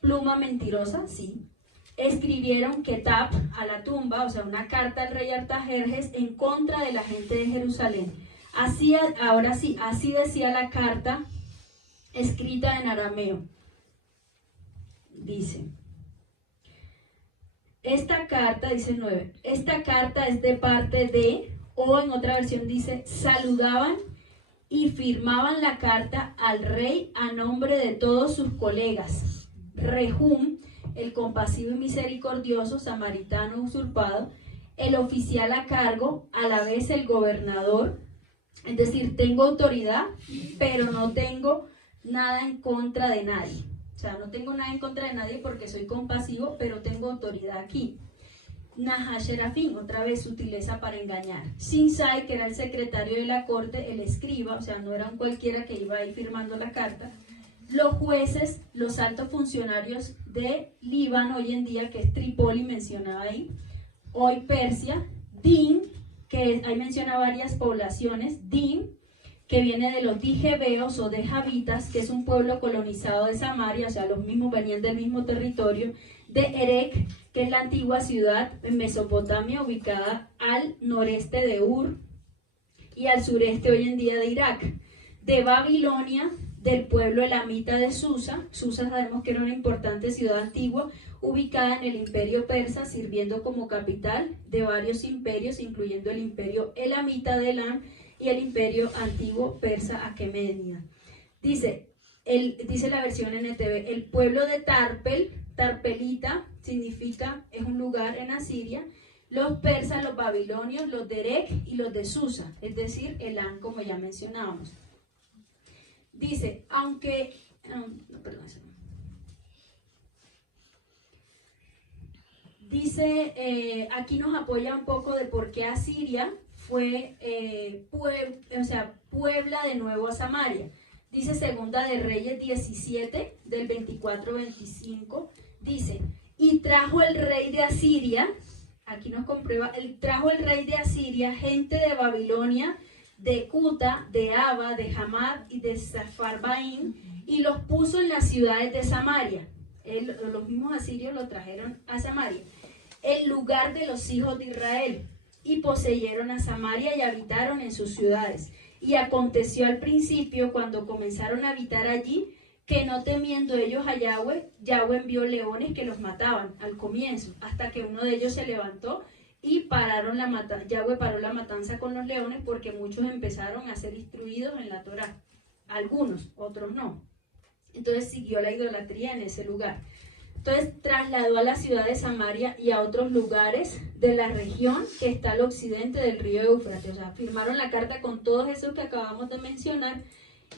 Pluma mentirosa, sí. Escribieron Ketab a la tumba, o sea, una carta al rey Artajerjes en contra de la gente de Jerusalén. Así, ahora sí, así decía la carta escrita en arameo. dice, esta carta, dice 9, esta carta es de parte de, o en otra versión dice, saludaban y firmaban la carta al rey a nombre de todos sus colegas. Rehum, el compasivo y misericordioso samaritano usurpado, el oficial a cargo, a la vez el gobernador, es decir, tengo autoridad, pero no tengo nada en contra de nadie. O sea, no tengo nada en contra de nadie porque soy compasivo, pero tengo autoridad aquí. Nahasherafim, otra vez sutileza para engañar. Shinsai, que era el secretario de la corte, el escriba, o sea, no era un cualquiera que iba ahí firmando la carta. Los jueces, los altos funcionarios de Líbano, hoy en día, que es Trípoli, mencionaba ahí, hoy Persia. Din, que ahí menciona varias poblaciones. Din, que viene de los dijebeos o de javitas, que es un pueblo colonizado de Samaria, o sea, los mismos venían del mismo territorio. De Erech, que es la antigua ciudad en Mesopotamia, ubicada al noreste de Ur y al sureste hoy en día de Irak. De Babilonia, del pueblo elamita de Susa. Susa sabemos que era una importante ciudad antigua, ubicada en el imperio persa, sirviendo como capital de varios imperios, incluyendo el imperio elamita de Elam y el imperio antiguo persa aquemenida. Dice la versión NTV, el pueblo de Tarpel, Tarpelita significa, es un lugar en Asiria, los persas, los babilonios, los de Erech y los de Susa, es decir, Elam, como ya mencionábamos. Dice, aunque, dice, aquí nos apoya un poco de por qué Asiria fue, puebla de nuevo a Samaria. Dice Segunda de Reyes 17, del 24-25, dice, y trajo el rey de Asiria, aquí nos comprueba, trajo el rey de Asiria gente de Babilonia, de Cuta, de Aba, de Hamad y de Safarbaim, y los puso en las ciudades de Samaria. Los mismos asirios lo trajeron a Samaria, el lugar de los hijos de Israel, y poseyeron a Samaria y habitaron en sus ciudades. Y aconteció al principio, cuando comenzaron a habitar allí, que no temiendo ellos a Yahweh, Yahweh envió leones que los mataban al comienzo, hasta que uno de ellos se levantó y Yahweh paró la matanza con los leones, porque muchos empezaron a ser instruidos en la Torá, algunos, otros no. Entonces siguió la idolatría en ese lugar. Entonces trasladó a la ciudad de Samaria y a otros lugares de la región que está al occidente del río Éufrates. O sea, firmaron la carta con todos esos que acabamos de mencionar,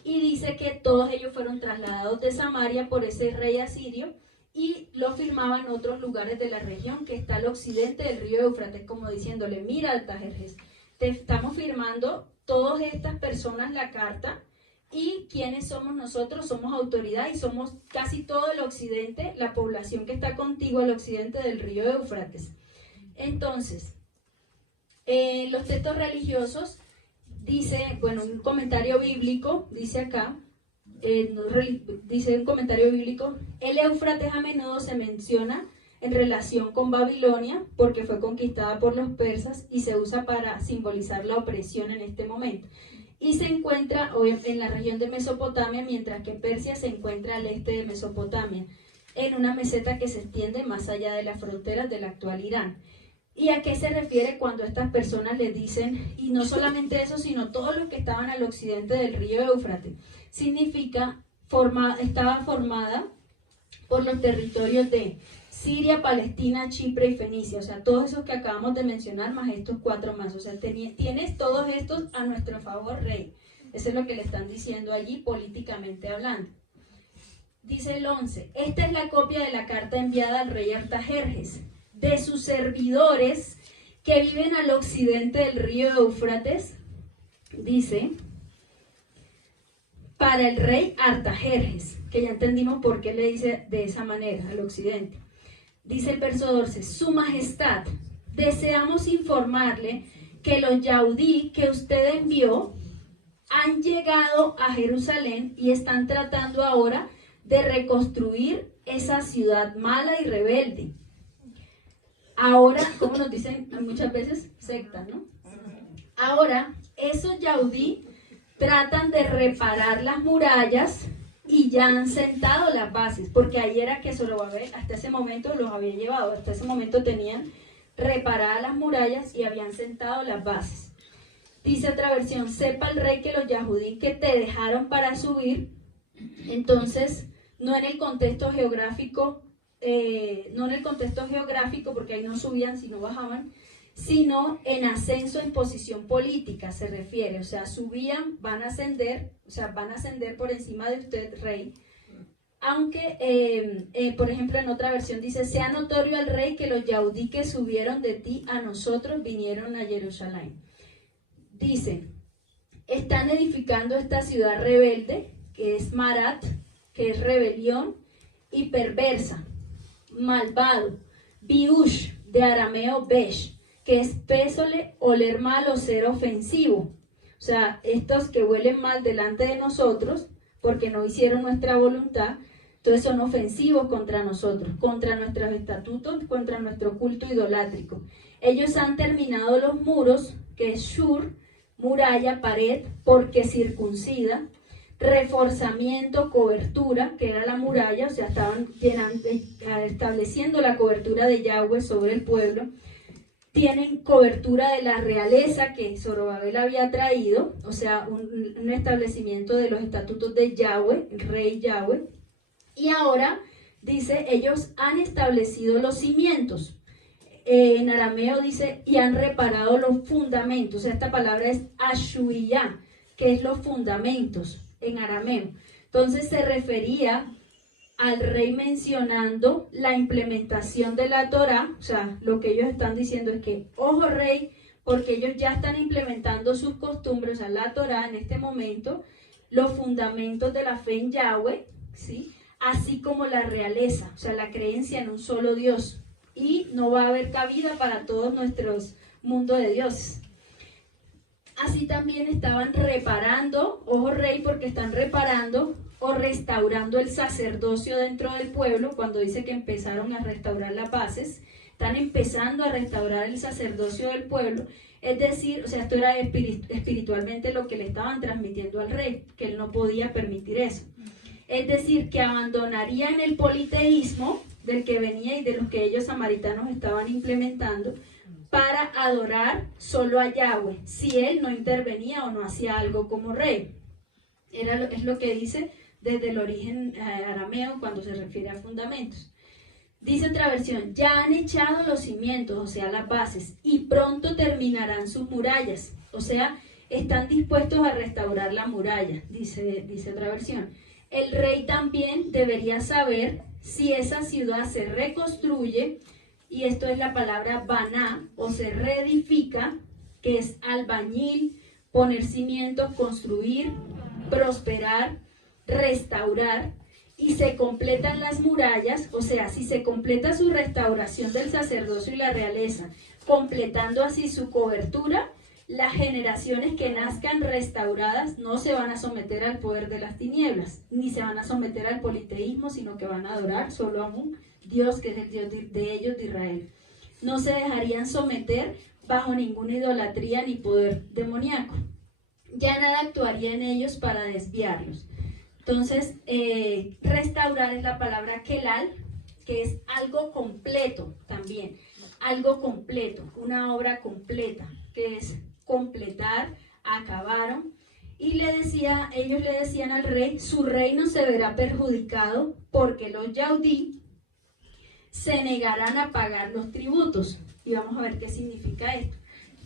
y dice que todos ellos fueron trasladados de Samaria por ese rey asirio, y lo firmaban otros lugares de la región que está al occidente del río Éufrates, como diciéndole, mira, Artajerjes, te estamos firmando todas estas personas la carta. ¿Y quiénes somos nosotros? Somos autoridad y somos casi todo el occidente, la población que está contigo al occidente del río Éufrates. Entonces, los textos religiosos, dice, bueno, un comentario bíblico, dice acá, dice un comentario bíblico, el Éufrates a menudo se menciona en relación con Babilonia porque fue conquistada por los persas y se usa para simbolizar la opresión en este momento. Y se encuentra en la región de Mesopotamia, mientras que Persia se encuentra al este de Mesopotamia, en una meseta que se extiende más allá de las fronteras del actual Irán. ¿Y a qué se refiere cuando estas personas le dicen, y no solamente eso, sino todos los que estaban al occidente del río Éufrates? Significa, estaba formada por los territorios de Siria, Palestina, Chipre y Fenicia, o sea, todos esos que acabamos de mencionar, más estos 4 más, o sea, tienes todos estos a nuestro favor, rey. Eso es lo que le están diciendo allí, políticamente hablando. Dice el 11, esta es la copia de la carta enviada al rey Artajerjes, de sus servidores que viven al occidente del río Éufrates, dice, para el rey Artajerjes, que ya entendimos por qué le dice de esa manera, al occidente. Dice el verso 12, su majestad, deseamos informarle que los yaudí que usted envió han llegado a Jerusalén y están tratando ahora de reconstruir esa ciudad mala y rebelde. Ahora, como nos dicen muchas veces, secta, ¿no? Ahora, esos yaudí tratan de reparar las murallas y ya han sentado las bases, porque ahí era que Zorobabel hasta ese momento los había llevado, hasta ese momento tenían reparadas las murallas y habían sentado las bases. Dice otra versión, sepa el rey que los Yahudí que te dejaron para subir, entonces no en el contexto geográfico, porque ahí no subían sino bajaban, sino en ascenso en posición política se refiere, o sea, subían, van a ascender por encima de usted, rey. Aunque, por ejemplo, en otra versión dice, sea notorio al rey que los Yahudí que subieron de ti a nosotros vinieron a Jerusalén. Dice, están edificando esta ciudad rebelde, que es Marat, que es rebelión, y perversa, malvado, Biush, de arameo Besh, que es pésole, oler mal o ser ofensivo. O sea, estos que huelen mal delante de nosotros, porque no hicieron nuestra voluntad, entonces son ofensivos contra nosotros, contra nuestros estatutos, contra nuestro culto idolátrico. Ellos han terminado los muros, que es shur, muralla, pared, porque circuncida, reforzamiento, cobertura, que era la muralla, o sea, estaban estableciendo la cobertura de Yahweh sobre el pueblo. Tienen cobertura de la realeza que Zorobabel había traído, o sea, un establecimiento de los estatutos de Yahweh, el rey Yahweh. Y ahora, dice, ellos han establecido los cimientos. En arameo dice, y han reparado los fundamentos. O sea, esta palabra es ashuiyá, que es los fundamentos en arameo. Entonces se refería al rey mencionando la implementación de la Torá. O sea, lo que ellos están diciendo es que, ojo rey, porque ellos ya están implementando sus costumbres, o sea, la Torá en este momento, los fundamentos de la fe en Yahweh, ¿sí? Así como la realeza, o sea, la creencia en un solo Dios. Y no va a haber cabida para todos nuestros mundos de dioses. Así también estaban reparando, ojo rey, porque están reparando o restaurando el sacerdocio dentro del pueblo. Cuando dice que empezaron a restaurar las bases, están empezando a restaurar el sacerdocio del pueblo. Es decir, o sea, esto era espiritualmente lo que le estaban transmitiendo al rey, que él no podía permitir eso. Es decir, que abandonarían el politeísmo del que venía y de los que ellos samaritanos estaban implementando para adorar solo a Yahweh, si él no intervenía o no hacía algo como rey. Es lo que dice desde el origen arameo cuando se refiere a fundamentos. Dice otra versión, ya han echado los cimientos, o sea, las bases, y pronto terminarán sus murallas. O sea, están dispuestos a restaurar la muralla, dice otra versión. El rey también debería saber si esa ciudad se reconstruye, y esto es la palabra baná, o se reedifica, que es albañil, poner cimientos, construir, prosperar, restaurar, y se completan las murallas, o sea, si se completa su restauración del sacerdocio y la realeza, completando así su cobertura, las generaciones que nazcan restauradas no se van a someter al poder de las tinieblas, ni se van a someter al politeísmo, sino que van a adorar solo a un Dios que es el Dios de ellos, de Israel. No se dejarían someter bajo ninguna idolatría ni poder demoníaco. Ya nada actuaría en ellos para desviarlos. Entonces, restaurar es la palabra kelal, que es algo completo también, algo completo, una obra completa, que es completar, acabaron. Y ellos le decían al rey, su reino se verá perjudicado porque los yaudí se negarán a pagar los tributos. Y vamos a ver qué significa esto.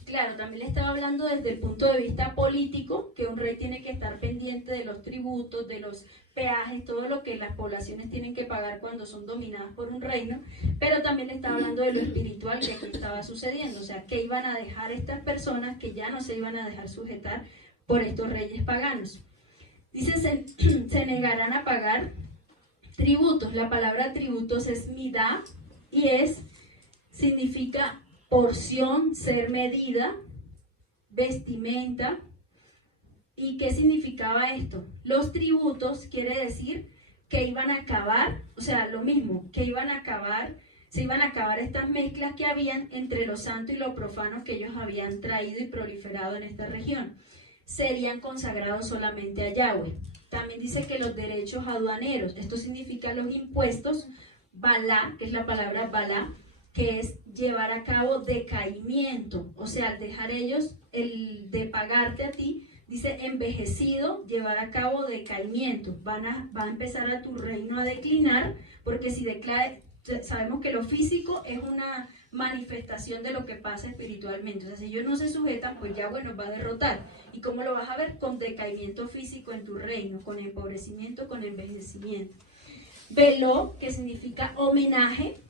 Claro, también le estaba hablando desde el punto de vista político, que un rey tiene que estar pendiente de los tributos, de los peajes, todo lo que las poblaciones tienen que pagar cuando son dominadas por un reino, pero también le estaba hablando de lo espiritual que aquí estaba sucediendo, o sea, que iban a dejar estas personas que ya no se iban a dejar sujetar por estos reyes paganos. Dice, se negarán a pagar tributos. La palabra tributos es midá y significa porción, ser medida, vestimenta. ¿Y qué significaba esto? Los tributos quiere decir que iban a acabar, o sea, lo mismo, que se iban a acabar estas mezclas que habían entre lo santo y lo profano que ellos habían traído y proliferado en esta región. Serían consagrados solamente a Yahweh. También dice que los derechos aduaneros, esto significa los impuestos, balá, que es la palabra balá, que es llevar a cabo decaimiento, o sea, al dejar ellos el de pagarte a ti, dice envejecido, llevar a cabo decaimiento, va a empezar a tu reino a declinar, porque si declara, sabemos que lo físico es una manifestación de lo que pasa espiritualmente, o sea, si ellos no se sujetan, pues ya bueno, va a derrotar. ¿Y cómo lo vas a ver? Con decaimiento físico en tu reino, con empobrecimiento, con envejecimiento. Veló, que significa homenaje,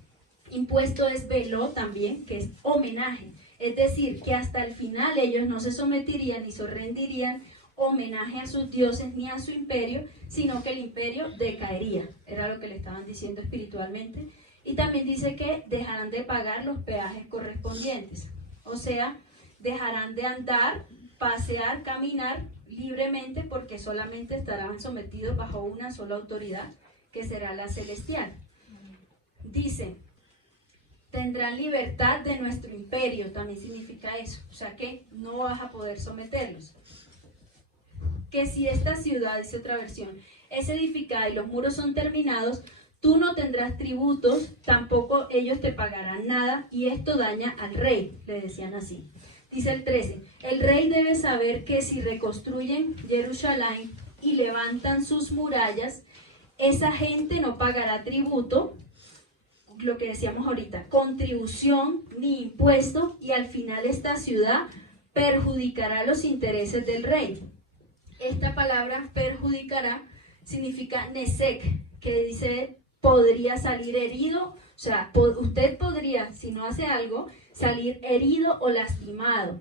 impuesto es veló también, que es homenaje, es decir, que hasta el final ellos no se someterían ni se rendirían homenaje a sus dioses ni a su imperio, sino que el imperio decaería, era lo que le estaban diciendo espiritualmente. Y también dice que dejarán de pagar los peajes correspondientes, o sea, dejarán de andar, pasear, caminar libremente, porque solamente estarán sometidos bajo una sola autoridad, que será la celestial. Dice, tendrán libertad de nuestro imperio, también significa eso, o sea que no vas a poder someterlos. Que si esta ciudad, dice otra versión, es edificada y los muros son terminados, tú no tendrás tributos, tampoco ellos te pagarán nada, y esto daña al rey, le decían así. Dice el 13, el rey debe saber que si reconstruyen Jerusalén y levantan sus murallas, esa gente no pagará tributo, lo que decíamos ahorita, contribución ni impuesto, y al final esta ciudad perjudicará los intereses del rey. Esta palabra perjudicará significa nesek, que dice podría salir herido, o sea, usted podría, si no hace algo, salir herido o lastimado.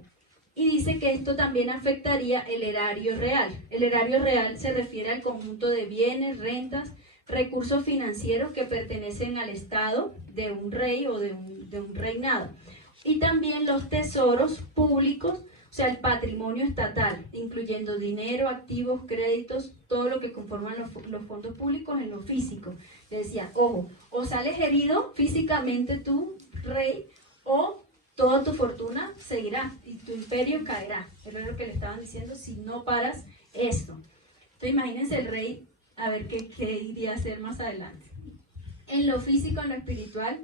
Y dice que esto también afectaría el erario real. El erario real se refiere al conjunto de bienes, rentas, recursos financieros que pertenecen al Estado de un rey o de un reinado. Y también los tesoros públicos, o sea, el patrimonio estatal, incluyendo dinero, activos, créditos, todo lo que conforman los fondos públicos en lo físico. Le decía, ojo, o sales herido físicamente tú, rey, o toda tu fortuna seguirá y tu imperio caerá. Es lo que le estaban diciendo si no paras esto. Entonces imagínense el rey, a ver qué iría a hacer más adelante. En lo físico, en lo espiritual,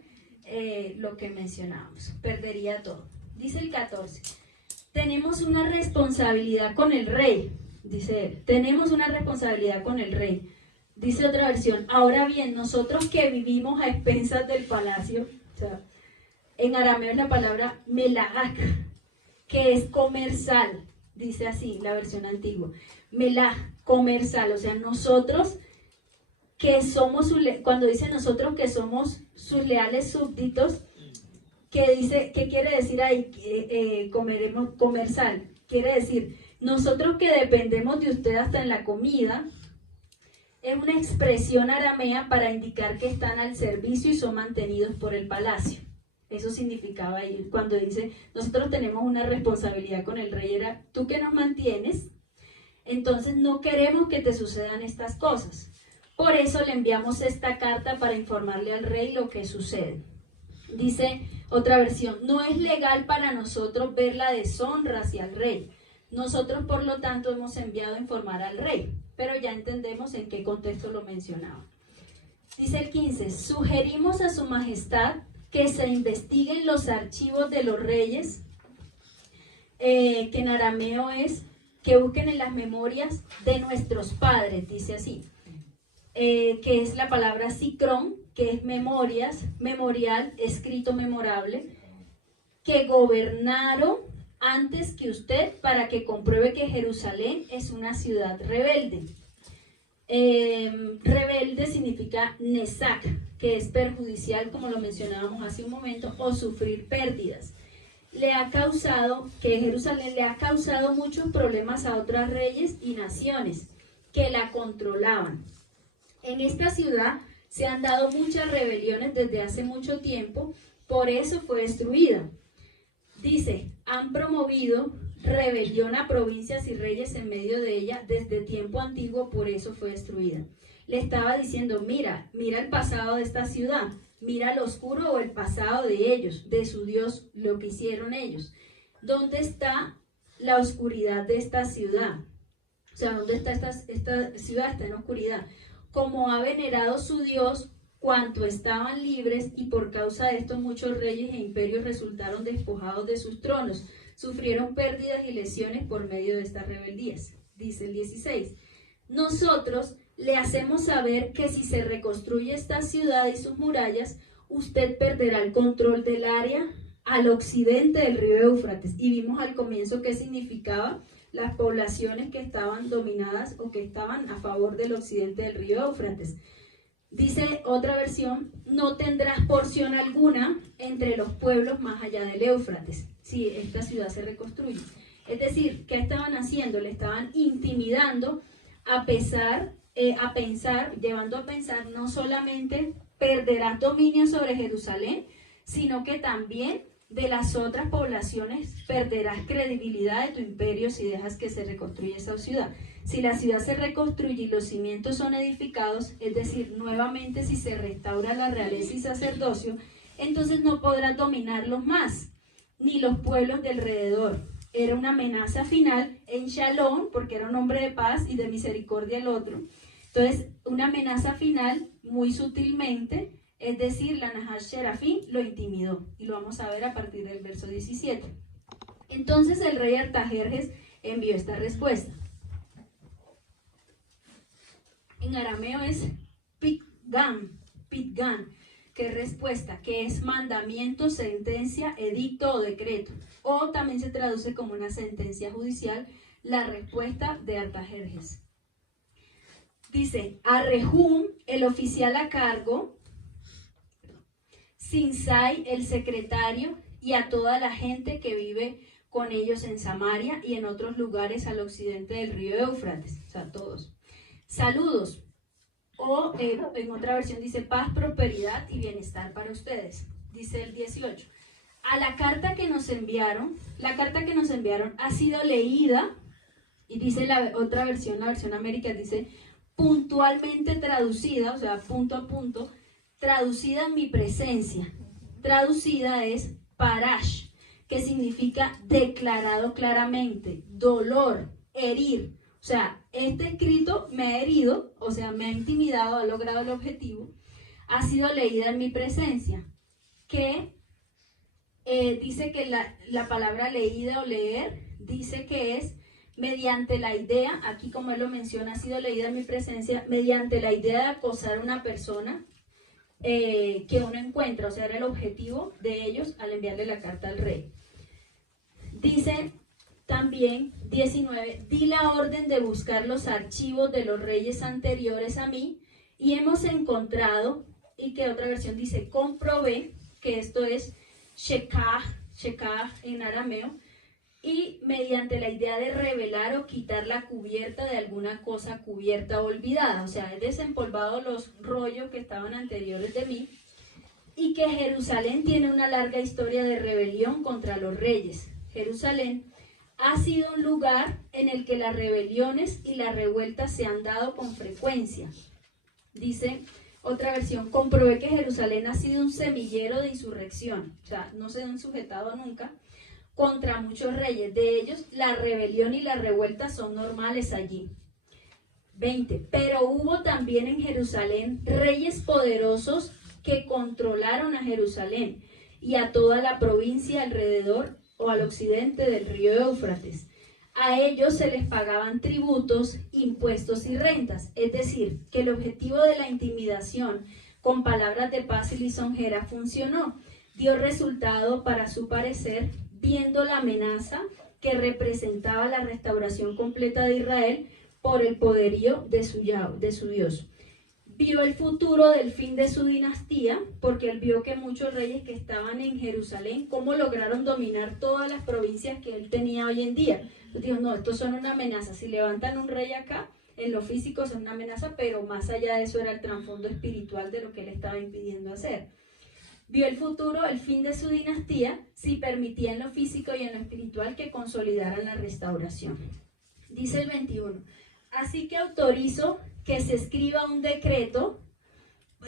lo que mencionábamos, perdería todo. Dice el 14, tenemos una responsabilidad con el rey, dice él, tenemos una responsabilidad con el rey. Dice otra versión, ahora bien, nosotros que vivimos a expensas del palacio, o sea, en arameo es la palabra melagak, que es comer sal, dice así la versión antigua, melag, comer sal, o sea, nosotros que somos, cuando dice nosotros que somos sus leales súbditos, ¿qué quiere decir ahí? Comer sal, quiere decir, nosotros que dependemos de usted hasta en la comida, es una expresión aramea para indicar que están al servicio y son mantenidos por el palacio. Eso significaba ahí, cuando dice, nosotros tenemos una responsabilidad con el rey, era tú que nos mantienes, entonces no queremos que te sucedan estas cosas. Por eso le enviamos esta carta para informarle al rey lo que sucede. Dice otra versión, no es legal para nosotros ver la deshonra hacia el rey. Nosotros, por lo tanto, hemos enviado a informar al rey, pero ya entendemos en qué contexto lo mencionaba. Dice el 15, sugerimos a su majestad que se investiguen los archivos de los reyes, que en arameo es, que busquen en las memorias de nuestros padres, dice así, que es la palabra sikrón, que es memorias, memorial, escrito memorable, que gobernaron antes que usted para que compruebe que Jerusalén es una ciudad rebelde. Rebelde significa nesak, que es perjudicial, como lo mencionábamos hace un momento, o sufrir pérdidas. Jerusalén le ha causado muchos problemas a otros reyes y naciones que la controlaban. En esta ciudad se han dado muchas rebeliones desde hace mucho tiempo, por eso fue destruida. Dice, han promovido rebelión a provincias y reyes en medio de ella desde tiempo antiguo, por eso fue destruida. Le estaba diciendo, mira el pasado de esta ciudad, mira lo oscuro o el pasado de ellos, de su Dios, lo que hicieron ellos. ¿Dónde está la oscuridad de esta ciudad? O sea, ¿dónde está esta ciudad? Está en oscuridad. Como ha venerado su Dios, cuanto estaban libres, y por causa de esto muchos reyes e imperios resultaron despojados de sus tronos, sufrieron pérdidas y lesiones por medio de estas rebeldías. Dice el 16, nosotros le hacemos saber que si se reconstruye esta ciudad y sus murallas, usted perderá el control del área al occidente del río Éufrates. Y vimos al comienzo qué significaba las poblaciones que estaban dominadas o que estaban a favor del occidente del río Éufrates. Dice otra versión, no tendrás porción alguna entre los pueblos más allá del Éufrates, si esta ciudad se reconstruye. Es decir, ¿qué estaban haciendo? Le estaban intimidando llevando a pensar no solamente perderás dominio sobre Jerusalén, sino que también de las otras poblaciones perderás credibilidad de tu imperio si dejas que se reconstruya esa ciudad. Si la ciudad se reconstruye y los cimientos son edificados, es decir, nuevamente si se restaura la realeza y sacerdocio, entonces no podrás dominarlos más, ni los pueblos de alrededor. Era una amenaza final en Shalom, porque era un hombre de paz y de misericordia el otro. Entonces, una amenaza final muy sutilmente, es decir, la Nahash Serafín lo intimidó. Y lo vamos a ver a partir del verso 17. Entonces el rey Artajerjes envió esta respuesta. En arameo es pitgan, que es respuesta, que es mandamiento, sentencia, edicto o decreto. O también se traduce como una sentencia judicial, la respuesta de Artajerjes. Dice, a Rehum, el oficial a cargo, Sinsai, el secretario, y a toda la gente que vive con ellos en Samaria y en otros lugares al occidente del río Éufrates, o sea, todos. Saludos, o en otra versión dice paz, prosperidad y bienestar para ustedes, dice el 18. A la carta que nos enviaron ha sido leída, y dice la otra versión, la versión América, dice puntualmente traducida, o sea, punto a punto, traducida en mi presencia. Traducida es parash, que significa declarado claramente, dolor, herir. O sea, este escrito me ha herido, o sea, me ha intimidado, ha logrado el objetivo, ha sido leída en mi presencia. Que dice que la palabra leída o leer, dice que es mediante la idea, aquí como él lo menciona, ha sido leída en mi presencia, mediante la idea de acosar a una persona que uno encuentra, o sea, era el objetivo de ellos al enviarle la carta al rey. Dice también, 19, di la orden de buscar los archivos de los reyes anteriores a mí, y hemos encontrado, y que otra versión dice, comprobé, que esto es shekah en arameo, y mediante la idea de revelar o quitar la cubierta de alguna cosa cubierta o olvidada, o sea, he desempolvado los rollos que estaban anteriores de mí, y que Jerusalén tiene una larga historia de rebelión contra los reyes. Jerusalén ha sido un lugar en el que las rebeliones y las revueltas se han dado con frecuencia. Dice otra versión, comprobé que Jerusalén ha sido un semillero de insurrección, o sea, no se han sujetado nunca, contra muchos reyes. De ellos, la rebelión y la revuelta son normales allí. 20. Pero hubo también en Jerusalén reyes poderosos que controlaron a Jerusalén y a toda la provincia alrededor o al occidente del río Éufrates. A ellos se les pagaban tributos, impuestos y rentas. Es decir, que el objetivo de la intimidación con palabras de paz y lisonjera funcionó. Dio resultado, para su parecer, viendo la amenaza que representaba la restauración completa de Israel por el poderío de su Dios. Vio el futuro del fin de su dinastía, porque él vio que muchos reyes que estaban en Jerusalén, cómo lograron dominar todas las provincias que él tenía hoy en día. Entonces dijo, no, estos son una amenaza. Si levantan un rey acá, en lo físico es una amenaza, pero más allá de eso era el trasfondo espiritual de lo que él estaba impidiendo hacer. Vio el futuro, el fin de su dinastía, si permitía en lo físico y en lo espiritual que consolidaran la restauración. Dice el 21, así que autorizo que se escriba un decreto,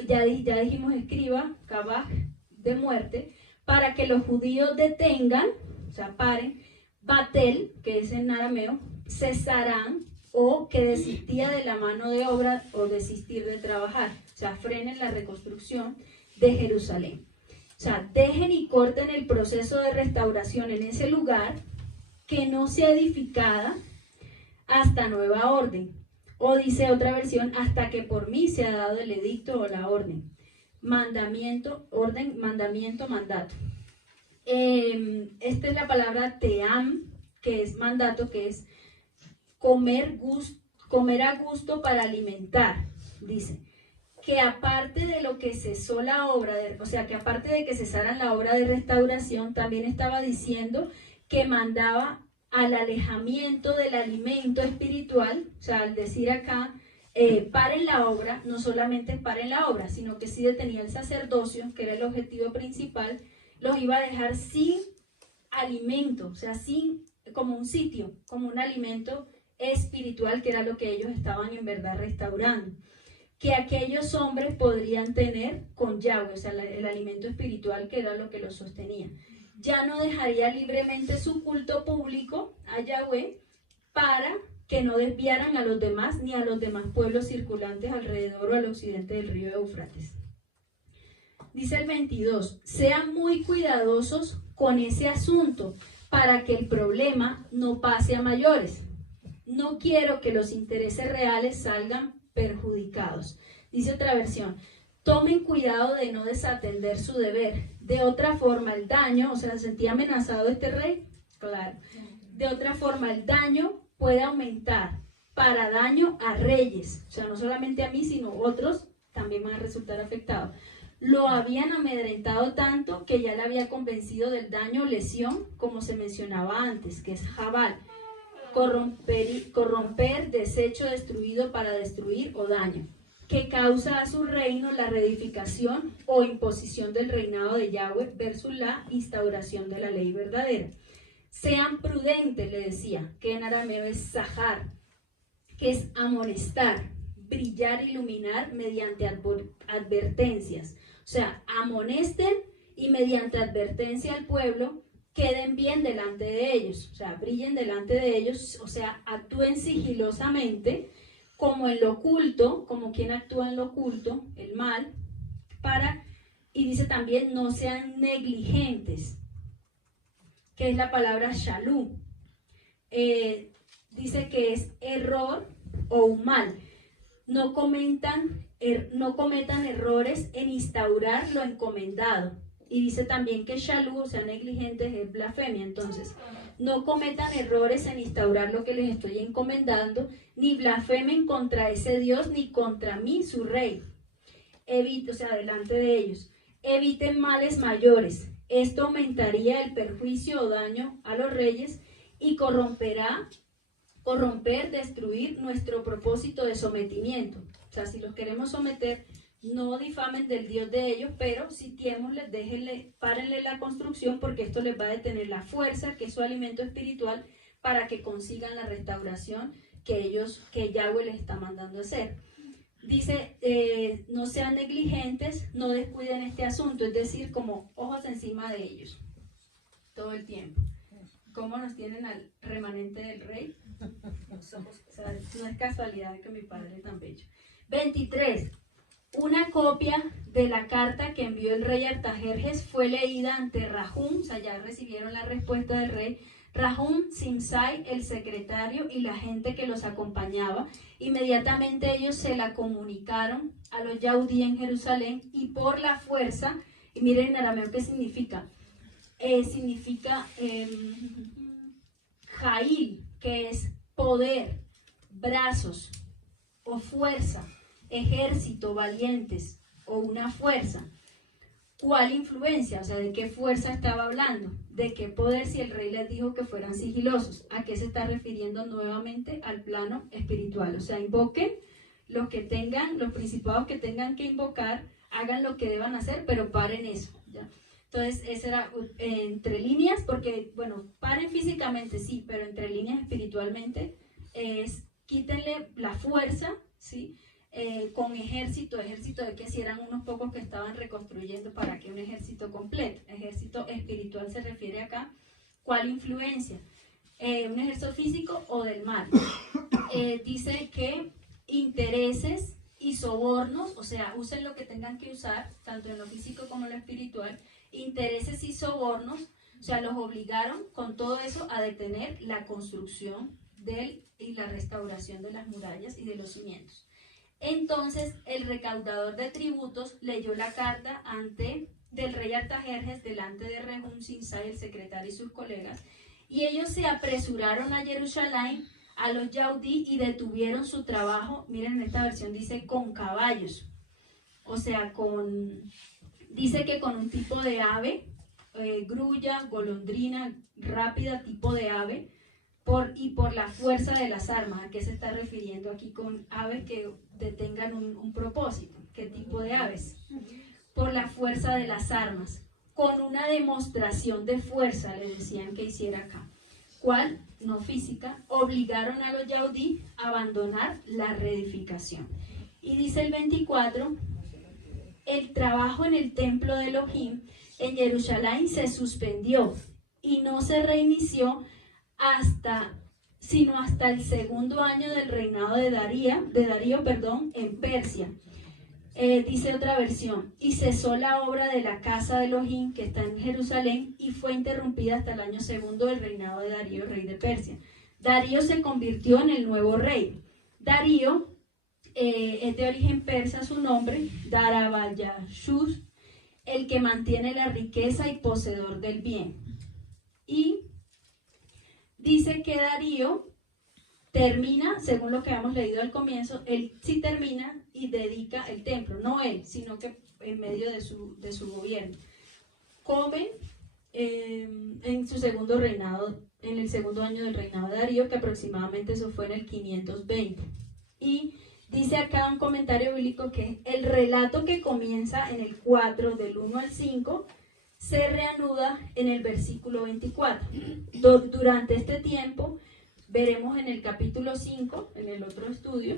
ya dijimos escriba, kabaj, de muerte, para que los judíos detengan, o sea, paren, batel, que es en arameo, cesarán o que desistía de la mano de obra o desistir de trabajar. O sea, frenen la reconstrucción de Jerusalén. O sea, dejen y corten el proceso de restauración en ese lugar, que no sea edificada hasta nueva orden. O dice otra versión, hasta que por mí se ha dado el edicto o la orden. Mandamiento, orden, mandamiento, mandato. Esta es la palabra team, que es mandato, que es comer a gusto para alimentar. Dice que aparte de lo que cesó la obra, o sea, que aparte de que cesaran la obra de restauración, también estaba diciendo que mandaba al alejamiento del alimento espiritual. O sea, al decir acá, paren la obra, no solamente paren la obra, sino que si detenía el sacerdocio, que era el objetivo principal, los iba a dejar sin alimento, o sea, sin, como un sitio, como un alimento espiritual, que era lo que ellos estaban en verdad restaurando, que aquellos hombres podrían tener con Yahweh, o sea, el alimento espiritual, que era lo que los sostenía. Ya no dejaría libremente su culto público a Yahweh, para que no desviaran a los demás ni a los demás pueblos circulantes alrededor o al occidente del río Éufrates. Dice el 22, sean muy cuidadosos con ese asunto para que el problema no pase a mayores. No quiero que los intereses reales salgan perjudicados. Dice otra versión, tomen cuidado de no desatender su deber. De otra forma el daño, o sea, ¿se sentía amenazado este rey? Claro. De otra forma el daño puede aumentar para daño a reyes. O sea, no solamente a mí, sino otros también van a resultar afectados. Lo habían amedrentado tanto que ya le había convencido del daño o lesión, como se mencionaba antes, que es Jabal. Corromper, desecho, destruido para destruir o daño, que causa a su reino la reedificación o imposición del reinado de Yahweh versus la instauración de la ley verdadera. Sean prudentes, le decía, que en arameo es sahar, que es amonestar, brillar, iluminar mediante advertencias. O sea, amonesten y mediante advertencia al pueblo queden bien delante de ellos, o sea, brillen delante de ellos, o sea, actúen sigilosamente, como en lo oculto, como quien actúa en lo oculto, el mal, y dice también, no sean negligentes, que es la palabra shalú. Dice que es error o un mal. No cometan errores en instaurar lo encomendado. Y dice también que shalú, o sea, negligentes, es blasfemia. Entonces, no cometan errores en instaurar lo que les estoy encomendando, ni blasfemen contra ese Dios, ni contra mí, su rey. O sea, delante de ellos. Eviten males mayores. Esto aumentaría el perjuicio o daño a los reyes y corromper, destruir nuestro propósito de sometimiento. O sea, si los queremos someter, no difamen del Dios de ellos, pero sitiémosles, párenle la construcción, porque esto les va a detener la fuerza, que es su alimento espiritual, para que consigan la restauración que Yahweh les está mandando hacer. Dice, no sean negligentes, no descuiden este asunto, es decir, como ojos encima de ellos, todo el tiempo. ¿Cómo nos tienen al remanente del rey? O sea, no es casualidad que mi padre es tan bello. 23. Una copia de la carta que envió el rey Artajerjes fue leída ante Rahum, o sea, ya recibieron la respuesta del rey. Rahum, Simsai, el secretario y la gente que los acompañaba, inmediatamente ellos se la comunicaron a los yaudí en Jerusalén y por la fuerza, y miren en arameo qué significa, Jail, que es poder, brazos o fuerza, ejército, valientes o una fuerza. ¿Cuál influencia? O sea, ¿de qué fuerza estaba hablando? ¿De qué poder si el rey les dijo que fueran sigilosos? ¿A qué se está refiriendo nuevamente? Al plano espiritual. O sea, invoquen los principados que tengan que invocar, hagan lo que deban hacer, pero paren eso, ¿ya? Entonces, eso era entre líneas, porque, bueno, paren físicamente, sí, pero entre líneas espiritualmente, quítenle la fuerza, ¿sí? Con ejército de que si eran unos pocos que estaban reconstruyendo, para que un ejército completo. Ejército espiritual se refiere acá. ¿Cuál influencia? ¿Un ejército físico o del mal? dice que intereses y sobornos, o sea, usen lo que tengan que usar, tanto en lo físico como en lo espiritual, intereses y sobornos, o sea, los obligaron con todo eso a detener la construcción y la restauración de las murallas y de los cimientos. Entonces, el recaudador de tributos leyó la carta del rey Artajerjes delante de Rehum, Sinsai, el secretario y sus colegas, y ellos se apresuraron a Jerusalén, a los yaudí, y detuvieron su trabajo. Miren, en esta versión dice con caballos, o sea, dice que con un tipo de ave, grulla, golondrina, rápida, tipo de ave, y por la fuerza de las armas. ¿A qué se está refiriendo aquí con aves que detengan un propósito? ¿Qué tipo de aves? Por la fuerza de las armas, con una demostración de fuerza, le decían que hiciera acá. ¿Cuál? No física. Obligaron a los yaudí a abandonar la reedificación. Y dice el 24, el trabajo en el templo de Elohim en Jerusalén se suspendió y no se reinició sino hasta el segundo año del reinado de Darío, en Persia. Dice otra versión, y cesó la obra de la casa de Elohim que está en Jerusalén y fue interrumpida hasta el año segundo del reinado de Darío, rey de Persia. Darío se convirtió en el nuevo rey. Darío es de origen persa su nombre, Darabayashur, el que mantiene la riqueza y poseedor del bien. Y dice que Darío termina, según lo que hemos leído al comienzo, él sí termina y dedica el templo, no él, sino que en medio de su gobierno. Come en su segundo reinado, en el segundo año del reinado de Darío, que aproximadamente eso fue en el 520. Y dice acá un comentario bíblico que el relato que comienza en el 4, del 1 al 5, se reanuda en el versículo 24. Durante este tiempo, veremos en el capítulo 5, en el otro estudio,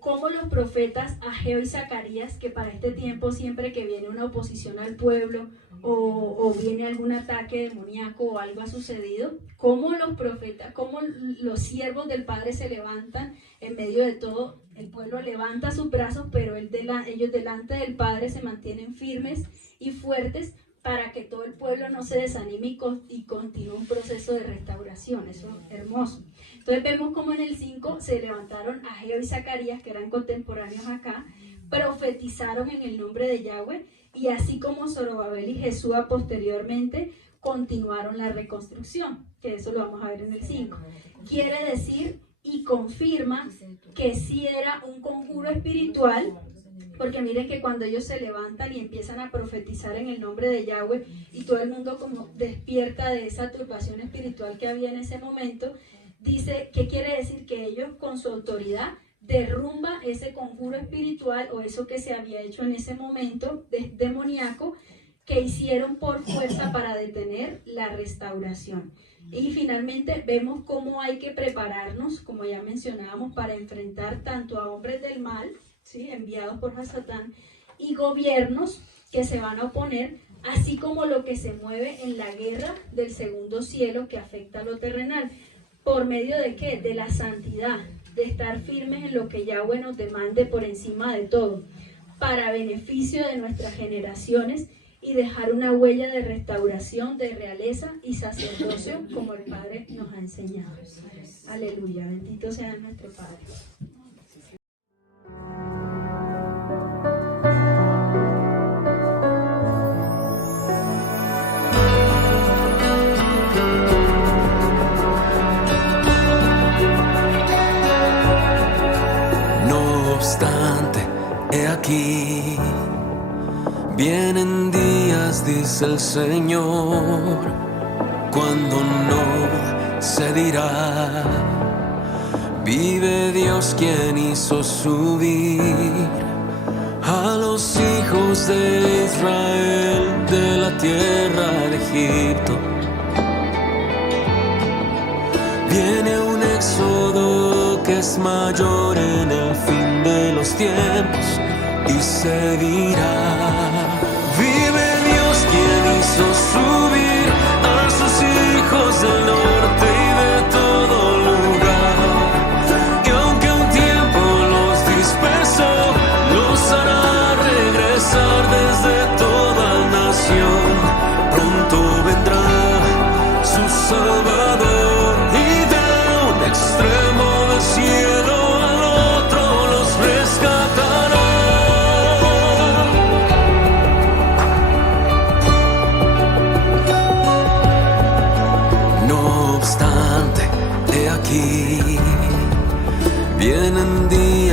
cómo los profetas Ageo y Zacarías, que para este tiempo siempre que viene una oposición al pueblo o viene algún ataque demoníaco o algo ha sucedido, cómo los profetas, cómo los siervos del Padre se levantan en medio de todo. El pueblo levanta sus brazos, pero ellos delante del Padre se mantienen firmes y fuertes para que todo el pueblo no se desanime y continúe un proceso de restauración. Eso es hermoso. Entonces vemos como en el 5 se levantaron Ageo y Zacarías, que eran contemporáneos acá, profetizaron en el nombre de Yahweh, y así como Zorobabel y Jesúa posteriormente continuaron la reconstrucción, que eso lo vamos a ver en el 5. Quiere decir y confirma que sí era un conjuro espiritual, porque miren que cuando ellos se levantan y empiezan a profetizar en el nombre de Yahweh y todo el mundo como despierta de esa turbación espiritual que había en ese momento, dice, ¿qué quiere decir? Que ellos con su autoridad derrumba ese conjuro espiritual o eso que se había hecho en ese momento demoníaco que hicieron por fuerza para detener la restauración. Y finalmente vemos cómo hay que prepararnos, como ya mencionábamos, para enfrentar tanto a hombres del mal, ¿sí?, enviados por Hasatán, y gobiernos que se van a oponer, así como lo que se mueve en la guerra del segundo cielo que afecta a lo terrenal. ¿Por medio de qué? De la santidad, de estar firmes en lo que Yahweh nos demande por encima de todo, para beneficio de nuestras generaciones y dejar una huella de restauración, de realeza y sacerdocio, como el Padre nos ha enseñado. Aleluya, bendito sea nuestro Padre. No obstante, he aquí, vienen días, dice el Señor, cuando no se dirá, vive Dios quien hizo subir a los hijos de Israel de la tierra de Egipto. Viene un éxodo que es mayor en el fin de los tiempos y se dirá, vive Dios quien hizo subir a sus hijos del norte y de todo lugar,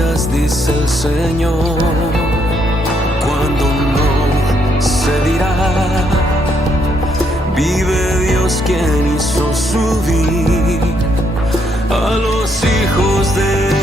días, dice el Señor, cuando no se dirá, vive Dios quien hizo subir a los hijos de